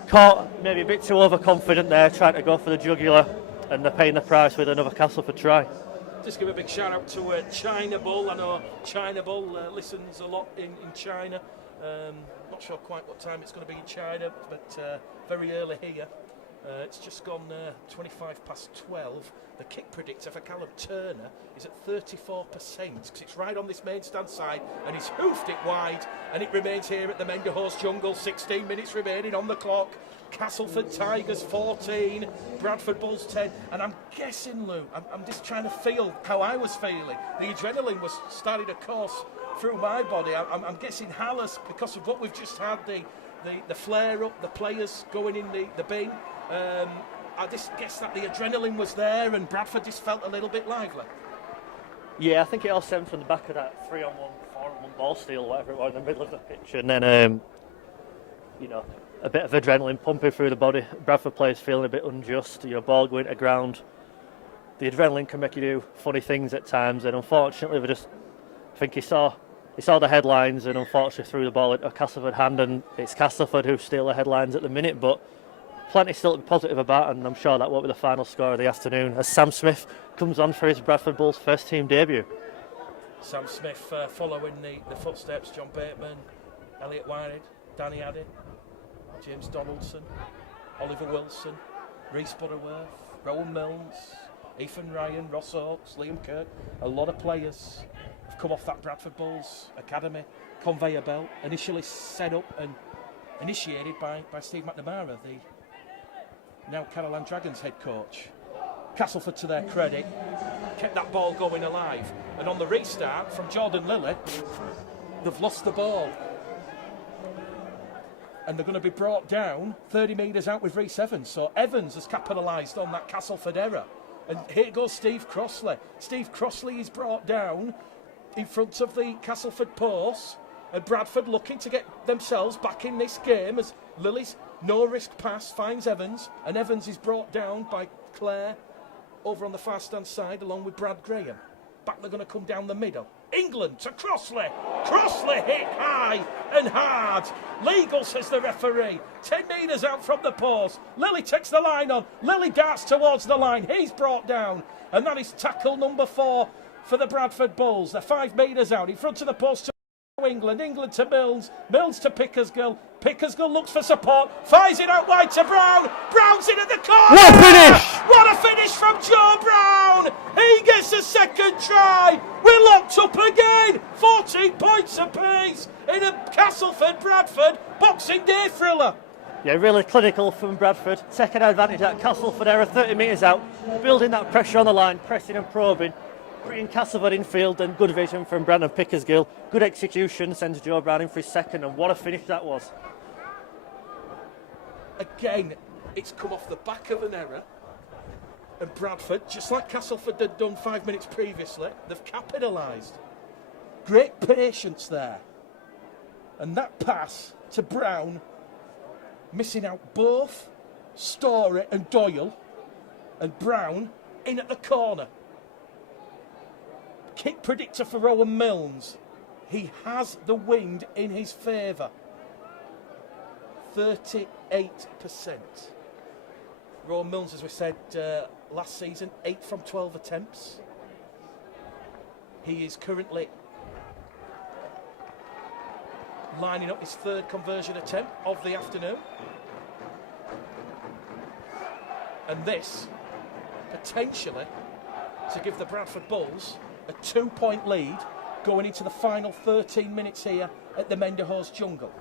caught maybe a bit too overconfident there, trying to go for the jugular, and they're paying the price with another Castleford try. Just give a big shout out to China Bull. I know China Bull listens a lot in China. Not sure quite what time it's going to be in China, but very early here. It's just gone 25 past 12. The kick predictor for Callum Turner is at 34%, because it's right on this main stand side, and he's hoofed it wide, and it remains here at the Menderhorse Jungle. 16 minutes remaining on the clock. Castleford Tigers 14, Bradford Bulls 10, and I'm guessing, Lou, I'm just trying to feel how I was feeling. The adrenaline was starting to course through my body. I'm guessing Hallas, because of what we've just had, the flare up, the players going in the bin. I just guess that the adrenaline was there, and Bradford just felt a little bit lively. Yeah, I think it all stemmed from the back of that 3-on-1, 4-on-1 ball steal, whatever it was, in the middle of the pitch, and then a bit of adrenaline pumping through the body. Bradford players feeling a bit unjust. Ball going to ground. The adrenaline can make you do funny things at times, and unfortunately, I think he saw the headlines, and unfortunately threw the ball into a Castleford hand, and it's Castleford who steal the headlines at the minute, but plenty still to be positive about, and I'm sure that won't be the final score of the afternoon as Sam Smith comes on for his Bradford Bulls first team debut. Sam Smith following the footsteps. John Bateman, Elliot Whitehead, Danny Addy, James Donaldson, Oliver Wilson, Rhys Butterworth, Rowan Milnes, Ethan Ryan, Ross Oakes, Liam Kirk. A lot of players have come off that Bradford Bulls Academy conveyor belt, initially set up and initiated by Steve McNamara, the now Caroline Dragons head coach. Castleford, to their credit, kept that ball going alive. And on the restart from Jordan Lilly, they've lost the ball. And they're going to be brought down 30 metres out with Rhys Evans. So Evans has capitalised on that Castleford error. And here goes Steve Crossley. Steve Crossley is brought down in front of the Castleford post. And Bradford looking to get themselves back in this game as Lilly's no-risk pass finds Evans, and Evans is brought down by Clare over on the far stand side along with Brad Graham. Back they're going to come down the middle. England to Crossley. Crossley hit high and hard. Legal, says the referee. 10 metres out from the post. Lilly takes the line on. Lilly darts towards the line. He's brought down. And that is tackle number 4 for the Bradford Bulls. They're 5 metres out in front of the post to England. England to Mills. Mills to Pickersgill. Pickersgill looks for support. Fires it out wide to Brown. Brown's in at the corner. What a finish! What a finish from Joe Brown. He gets a second try. We're locked up again. 14 points apiece in a Castleford Bradford Boxing Day thriller. Yeah, really clinical from Bradford. Taking advantage of that Castleford error, 30 metres out, building that pressure on the line, pressing and probing, putting Castleford in field, and good vision from Brandon Pickersgill. Good execution, sends Joe Brown in for his second, and what a finish that was. Again, it's come off the back of an error. And Bradford, just like Castleford had done 5 minutes previously, they've capitalised. Great patience there. And that pass to Brown, missing out both Story and Doyle, and Brown in at the corner. Kick predictor for Rowan Milnes. He has the wind in his favour. 38%. Rowan Milnes, as we said last season, 8 from 12 attempts. He is currently lining up his 3rd conversion attempt of the afternoon. And this, potentially, to give the Bradford Bulls a 2-point lead going into the final 13 minutes here at the Menderhorst Jungle.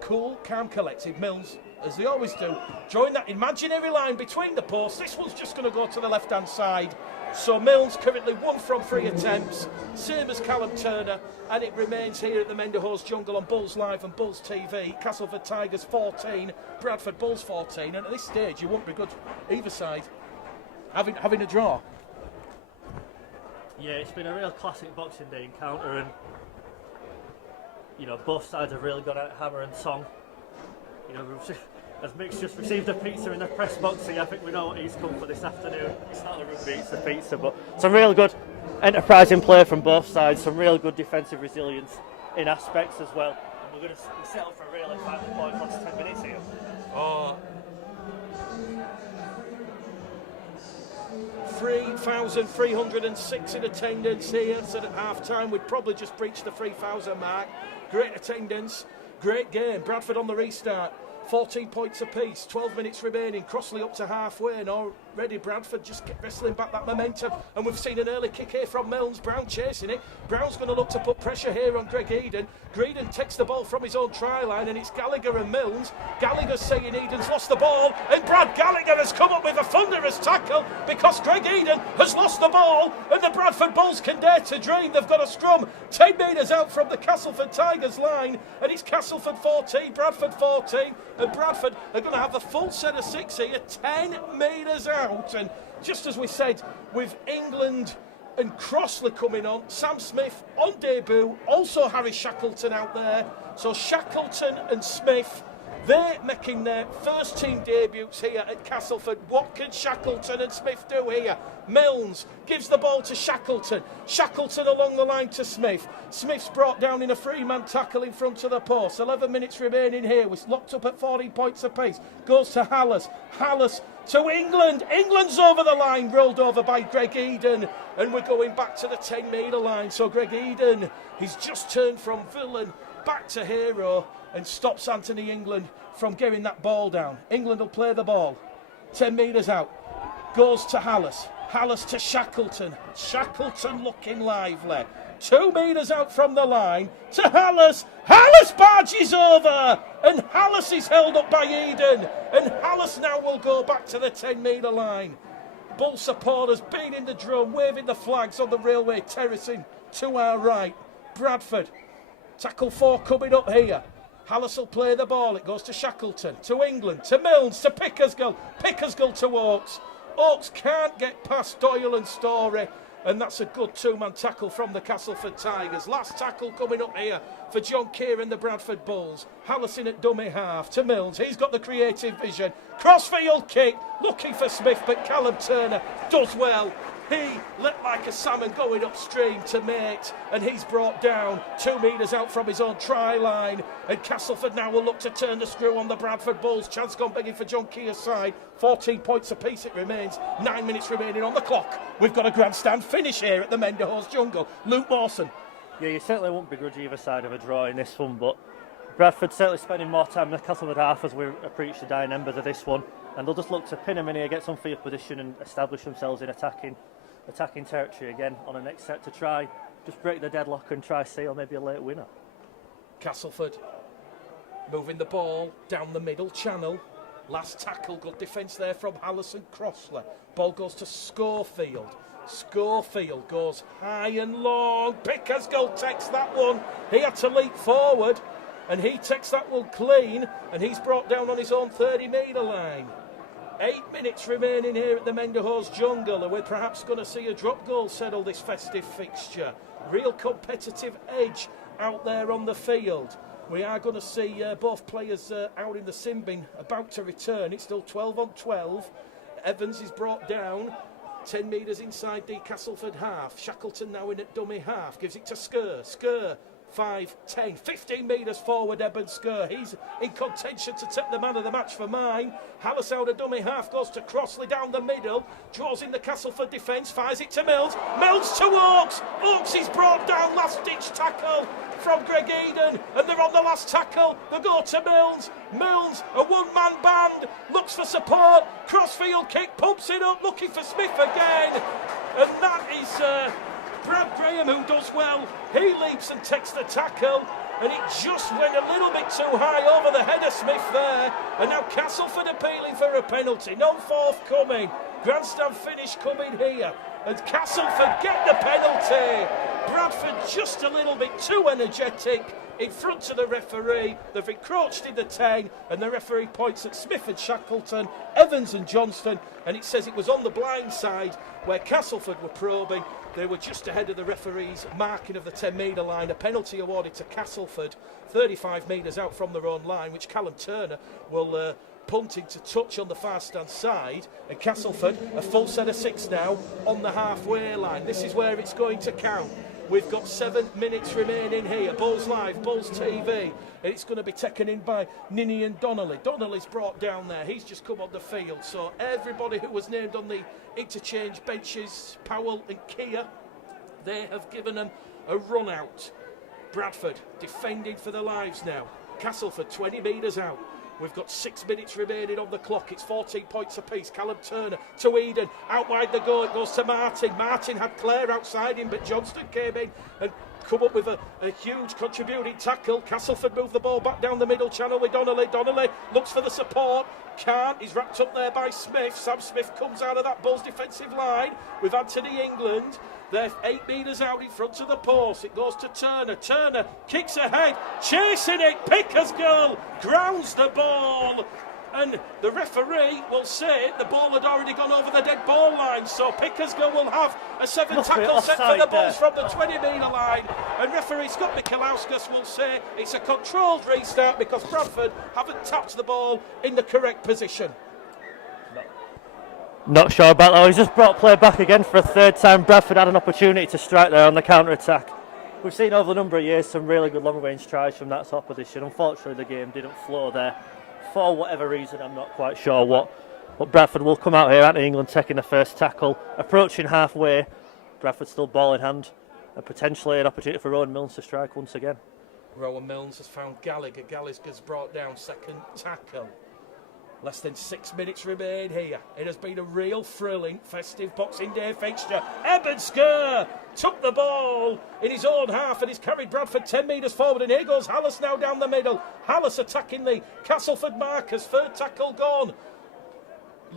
Cool, calm, collected. Mills, as they always do, drawing that imaginary line between the posts. This one's just going to go to the left-hand side. So Mills currently 1 from 3 attempts, same as Callum Turner, and it remains here at the Menderhorst Jungle on Bulls Live and Bulls TV. Castleford Tigers 14, Bradford Bulls 14, and at this stage you won't be good either side having a draw. Yeah, it's been a real classic Boxing Day encounter, and you know, both sides have really gone out hammer and song. You know, as Mick's just received a pizza in the press box here, I think we know what he's come for this afternoon. It's not the rugby, it's the pizza, but some real good enterprising play from both sides, some real good defensive resilience in aspects as well. And we're going to settle for a really final point last 10 minutes here. Oh. 3,306 in attendance here, so at half time we'd probably just breached the 3,000 mark. Great attendance, great game. Bradford on the restart, 14 points apiece, 12 minutes remaining. Crossley up to halfway, and already Bradford just wrestling back that momentum. And we've seen an early kick here from Milnes. Brown chasing it. Brown's going to look to put pressure here on Greg Eden. Eden takes the ball from his own try line, and it's Gallagher and Milnes. Gallagher's saying Eden's lost the ball, and Brad Gallagher has come up with a thunderous tackle because Greg Eden has lost the ball, and the Bradford Bulls can dare to dream. They've got a scrum 10 metres out from the Castleford Tigers line, and it's Castleford 14, Bradford 14, and Bradford are going to have the full set of 6 here, 10 metres out. And just as we said, with England and Crossley coming on, Sam Smith on debut, also Harry Shackleton out there. So Shackleton and Smith, they're making their first team debuts here at Castleford. What can Shackleton and Smith do here? Milnes gives the ball to Shackleton. Shackleton along the line to Smith. Smith's brought down in a 3-man tackle in front of the post. 11 minutes remaining here. We're locked up at 14 points apiece. Goes to Hallis. Hallis to England. England's over the line, rolled over by Greg Eden. And we're going back to the 10-metre line. So Greg Eden, he's just turned from villain back to hero and stops Anthony England from getting that ball down. England will play the ball. 10 metres out. Goes to Hallis. Hallis to Shackleton. Shackleton looking lively. 2 metres out from the line to Hallis. Hallis barges over, and Hallis is held up by Eden. And Hallis now will go back to the 10-metre line. Bull supporters beating the drum, waving the flags on the railway terracing to our right. Bradford, tackle 4 coming up here. Hallis will play the ball. It goes to Shackleton, to England, to Milnes, to Pickersgill. Pickersgill to Oakes. Oakes can't get past Doyle and Story, and that's a good 2-man tackle from the Castleford Tigers. Last tackle coming up here for John Keir and the Bradford Bulls. Hallis in at dummy half to Milnes. He's got the creative vision. Crossfield kick, looking for Smith, but Callum Turner does well He leapt like a salmon going upstream to mate, and he's brought down 2 metres out from his own try line. And Castleford now will look to turn the screw on the Bradford Bulls. Chance gone begging for John Keir's side. 14 points apiece it remains. 9 minutes remaining on the clock. We've got a grandstand finish here at the Menderhorse Jungle. Luke Mawson. Yeah, you certainly won't begrudge either side of a draw in this one, but Bradford certainly spending more time in the Castleford half as we approach the dying embers of this one, and they'll just look to pin them in here, get some field position and establish themselves in attacking territory again on the next set to try just break the deadlock and try seal maybe a late winner. Castleford moving the ball down the middle channel. Last tackle, good defence there from Allison Crossley. Ball goes to Schofield. Schofield goes high and long. Pickersgill takes that one. He had to leap forward, and he takes that one clean, and he's brought down on his own 30-metre line. 8 minutes remaining here at the Menderhorse Jungle, and we're perhaps going to see a drop goal settle this festive fixture. Real competitive edge out there on the field. We are going to see both players out in the sin bin about to return. It's still 12 on 12. Evans is brought down 10 metres inside the Castleford half. Shackleton now in at dummy half. Gives it to Skur. Skur, 5, 10, 15 metres forward, Eben Skur. He's in contention to take the man of the match for mine. Hallis out of dummy half, goes to Crossley down the middle. Draws in the Castleford defence, fires it to Mills. Mills to Oakes. Oakes is brought down, last-ditch tackle from Greg Eden, and they're on the last tackle. They go to Mills. Mills, a one-man band, looks for support. Crossfield kick, pumps it up, looking for Smith again. And that is Brad Graham, who does well. He leaps and takes the tackle, and it just went a little bit too high over the head of Smith there. And now Castleford appealing for a penalty. No forthcoming. Grandstand finish coming here, and Castleford get the penalty. Bradford just a little bit too energetic in front of the referee. They've encroached in the 10, and the referee points at Smith and Shackleton, Evans and Johnston, and it says it was on the blind side where Castleford were probing. They were just ahead of the referee's marking of the 10-metre line. A penalty awarded to Castleford, 35 metres out from their own line, which Callum Turner will punt into touch on the far stand side. And Castleford, a full set of 6 now on the halfway line. This is where it's going to count. We've got 7 minutes remaining here. Bulls Live, Bulls TV. And it's going to be taken in by Ninian Donnelly. Donnelly's brought down there. He's just come on the field. So everybody who was named on the interchange benches, Powell and Keir, they have given them a run out. Bradford defending for their lives now. Castleford 20 metres out. We've got 6 minutes remaining on the clock. It's 14 points apiece. Callum Turner to Eden. Out wide the goal. It goes to Martin. Martin had Clare outside him, but Johnston came in and come up with a huge contributing tackle. Castleford moved the ball back down the middle channel with Donnelly. Donnelly looks for the support. Can't. He's wrapped up there by Smith. Sam Smith comes out of that Bulls defensive line with Anthony England. They're 8 metres out in front of the post. It goes to Turner. Turner kicks ahead, chasing it. Pickersgill grounds the ball. And the referee will say the ball had already gone over the dead ball line. So Pickersgill will have a 7 tackle set for the Bulls from the 20-metre line. And referee Scott Michalauskas will say it's a controlled restart because Bradford haven't tapped the ball in the correct position. Not sure about that. He's just brought play back again for a third time. Bradford had an opportunity to strike there on the counter-attack. We've seen over a number of years some really good long-range tries from that top position. Unfortunately, the game didn't flow there. For whatever reason, I'm not quite sure what. But Bradford will come out here. Anthony England taking the first tackle. Approaching halfway. Bradford still ball in hand. And potentially an opportunity for Rowan Milnes to strike once again. Rowan Milnes has found Gallagher. Gallagher's brought down second tackle. Less than 6 minutes remain here. It has been a real thrilling, festive Boxing Day fixture. Eben Skur took the ball in his own half and he's carried Bradford 10 metres forward. And here goes Hallis now down the middle. Hallis attacking the Castleford markers. Third tackle gone.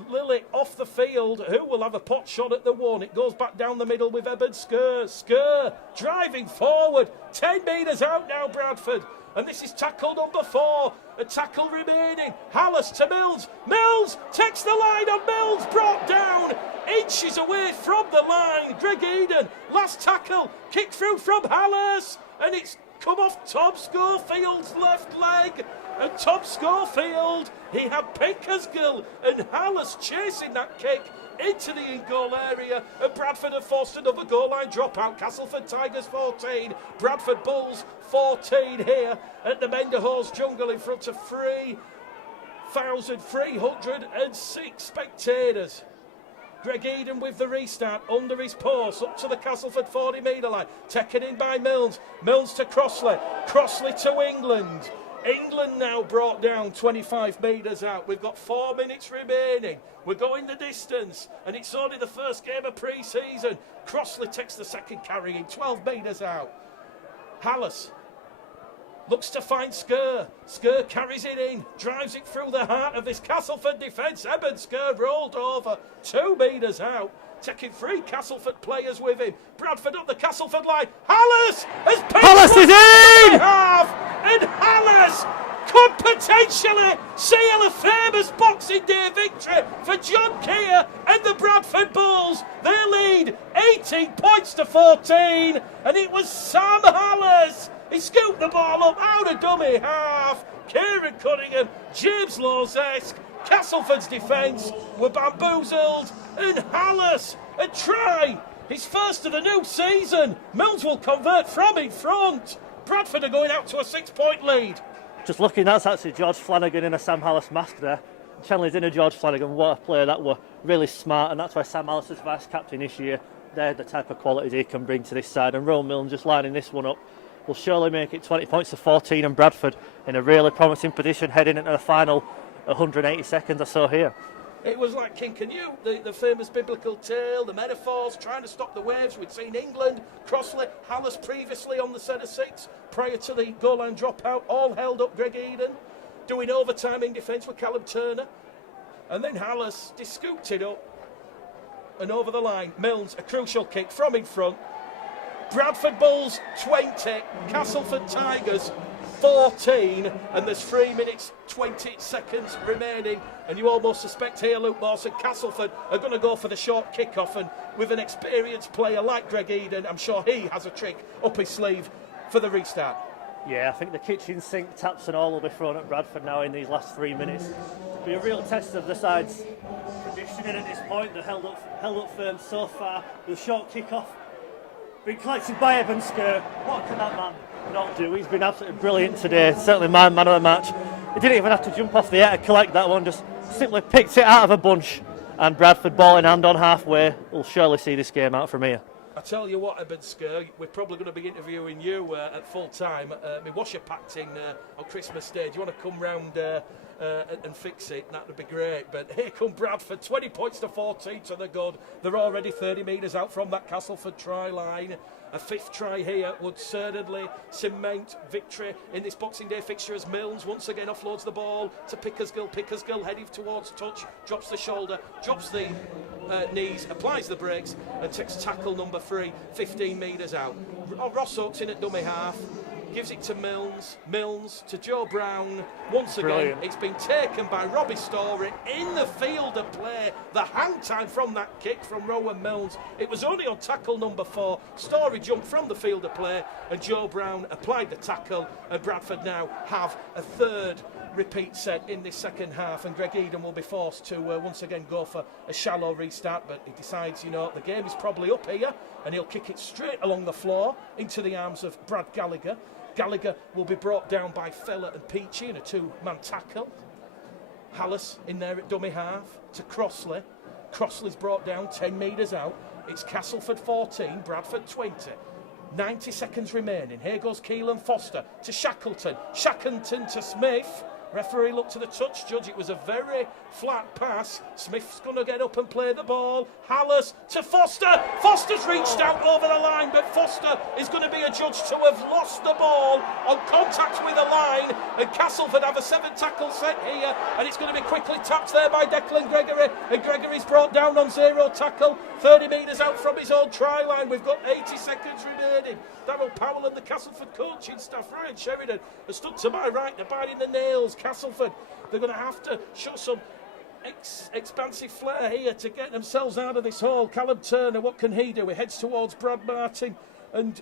Lilly off the field. Who will have a pot shot at the one? It goes back down the middle with Eben Skur. Skur driving forward. 10 metres out now, Bradford. And this is tackle number 4. A tackle remaining. Hallis to Mills. Mills takes the line on Mills. Brought down. Inches away from the line. Greg Eden. Last tackle. Kick through from Hallis. And it's come off Tom Schofield's left leg. And Tom Schofield, he had Pickersgill and Hallis chasing that kick. into the in-goal area, and Bradford have forced another goal line dropout. Castleford Tigers 14, Bradford Bulls 14 here at the Menderhorse Jungle in front of 3,306 spectators. Greg Eden with the restart under his post, up to the Castleford 40-metre line, taken in by Milnes. Milnes to Crossley, Crossley to England. England now brought down 25 metres out. We've got 4 minutes remaining. We're going the distance, and it's only the first game of pre-season. Crossley takes the second carrying 12 metres out. Hallis looks to find Skur. Skur carries it in, drives it through the heart of this Castleford defence. Eben Skur rolled over 2 metres out, taking 3 Castleford players with him. Bradford up the Castleford line. Hallis has picked Hallis is in! Half, and Hallis could potentially seal a famous Boxing Day victory for John Keir and the Bradford Bulls. They lead 18 points to 14, and it was Sam Hallis. He scooped the ball up out of dummy half. Kieran Cunningham, James Lawesque, Castleford's defence were bamboozled, and Hallis a try. His first of the new season. Milnes will convert from in front. Bradford are going out to a 6-point lead. Just looking, that's actually George Flanagan in a Sam Hallis mask there. Channeling in a George Flanagan, what a player that were. Really smart, and that's why Sam Hallis is vice captain this year. They're the type of qualities he can bring to this side, and Rowan Milne just lining this one up will surely make it 20 points to 14, and Bradford in a really promising position heading into the final 180 seconds or so here. It was like King Canute, the famous biblical tale, the metaphors, trying to stop the waves. We'd seen England, Crossley, Hallis previously on the set of 6, prior to the goal line dropout, all held up Greg Eden, doing overtime in defence with Callum Turner. And then Hallis just scooped it up and over the line. Milnes, a crucial kick from in front. Bradford Bulls 20, Castleford Tigers 14, and there's 3 minutes 20 seconds remaining, and you almost suspect here, Luke Mawson, Castleford are going to go for the short kick-off, and with an experienced player like Greg Eden, I'm sure he has a trick up his sleeve for the restart. Yeah, I think the kitchen sink taps and all will be thrown at Bradford now in these last 3 minutes. It'll be a real test of the side's conditioning at this point. They're held up firm so far. The short kick-off been collected by Eben Skur. What can that man not do? He's been absolutely brilliant today. Certainly my man of the match. He didn't even have to jump off the air to collect that one. Just simply picked it out of a bunch. And Bradford ball in hand on halfway. We'll surely see this game out from here. I tell you what, Eben Skur, we're probably going to be interviewing you at full time. My washer packed in on Christmas Day. Do you want to come round and fix it? That would be great. But here come Bradford, 20 points to 14 to the good. They're already 30 metres out from that Castleford try line. A 5th try here would certainly cement victory in this Boxing Day fixture as Milnes once again offloads the ball to Pickersgill. Pickersgill heading towards touch, drops the shoulder, drops the knees, applies the brakes and takes tackle number 3, 15 metres out. Ross Oakes in at dummy half, gives it to Milnes, Milnes to Joe Brown. Once again, Brilliant. It's been taken by Robbie Story in the field of play. The hang time from that kick from Rowan Milnes. It was only on tackle number 4. Story jumped from the field of play and Joe Brown applied the tackle, and Bradford now have a 3rd repeat set in this second half, and Greg Eden will be forced to once again go for a shallow restart, but he decides, the game is probably up here, and he'll kick it straight along the floor into the arms of Brad Gallagher. Gallagher will be brought down by Fella and Peachy in a 2-man tackle. Hallis in there at dummy half to Crossley. Crossley's brought down 10 metres out. It's Castleford 14, Bradford 20. 90 seconds remaining. Here goes Keelan Foster to Shackleton. Shackleton to Smith. Referee looked to the touch judge. It was a very flat pass. Smith's going to get up and play the ball. Hallis to Foster. Foster's reached out over the line, but Foster is going to be adjudged to have lost the ball on contact with the line. And Castleford have a 7-tackle set here, and it's going to be quickly tapped there by Declan Gregory. And Gregory's brought down on 0 tackle, 30 metres out from his own try line. We've got 80 seconds remaining. Darryl Powell and the Castleford coaching staff, Ryan Sheridan, has stood to my right. They're biting the nails. Castleford, they're going to have to show some expansive flair here to get themselves out of this hole. Callum Turner, what can he do? He heads towards Brad Graham and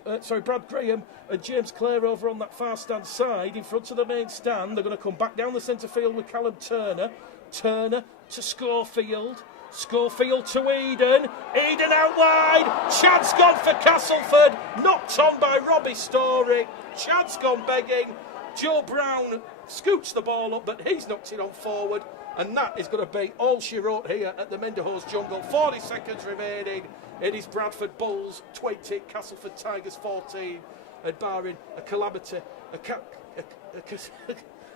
James Clare over on that far stand side in front of the main stand. They're going to come back down the centre field with Callum Turner. Turner to Schofield. Schofield to Eden. Eden out wide. Chad's gone for Castleford. Knocked on by Robbie Story. Chad's gone begging. Joe Brown scoots the ball up, but he's knocked it on forward. And that is going to be all she wrote here at the Menderhose Jungle. 40 seconds remaining. It is Bradford Bulls 20, Castleford Tigers 14. And barring a calamity,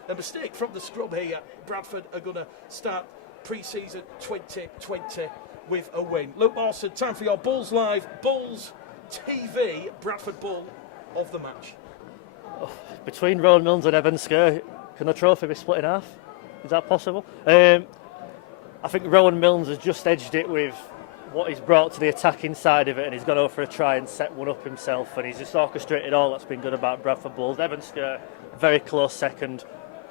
a mistake from the scrum here, Bradford are going to start pre-season 2020 with a win. Luke Lawson, time for your Bulls Live, Bulls TV, Bradford Bull of the match. Between Rowan Milnes and Evan Skir, can the trophy be split in half? Is that possible? I think Rowan Milnes has just edged it with what he's brought to the attacking side of it, and he's gone over a try and set one up himself, and he's just orchestrated all that's been good about Bradford Bulls. Evan Skir, very close second.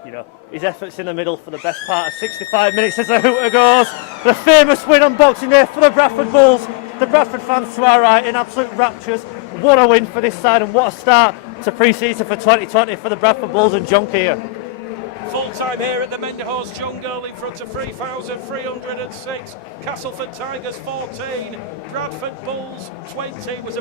You know, his efforts in the middle for the best part of 65 minutes as the hooter goes. The famous win on Boxing Day for the Bradford Bulls. The Bradford fans to our right in absolute raptures. What a win for this side, and what a start to pre-season for 2020 for the Bradford Bulls and John Keir. Full time here at the Menderhose Jungle in front of 3,306. Castleford Tigers 14, Bradford Bulls 20 was a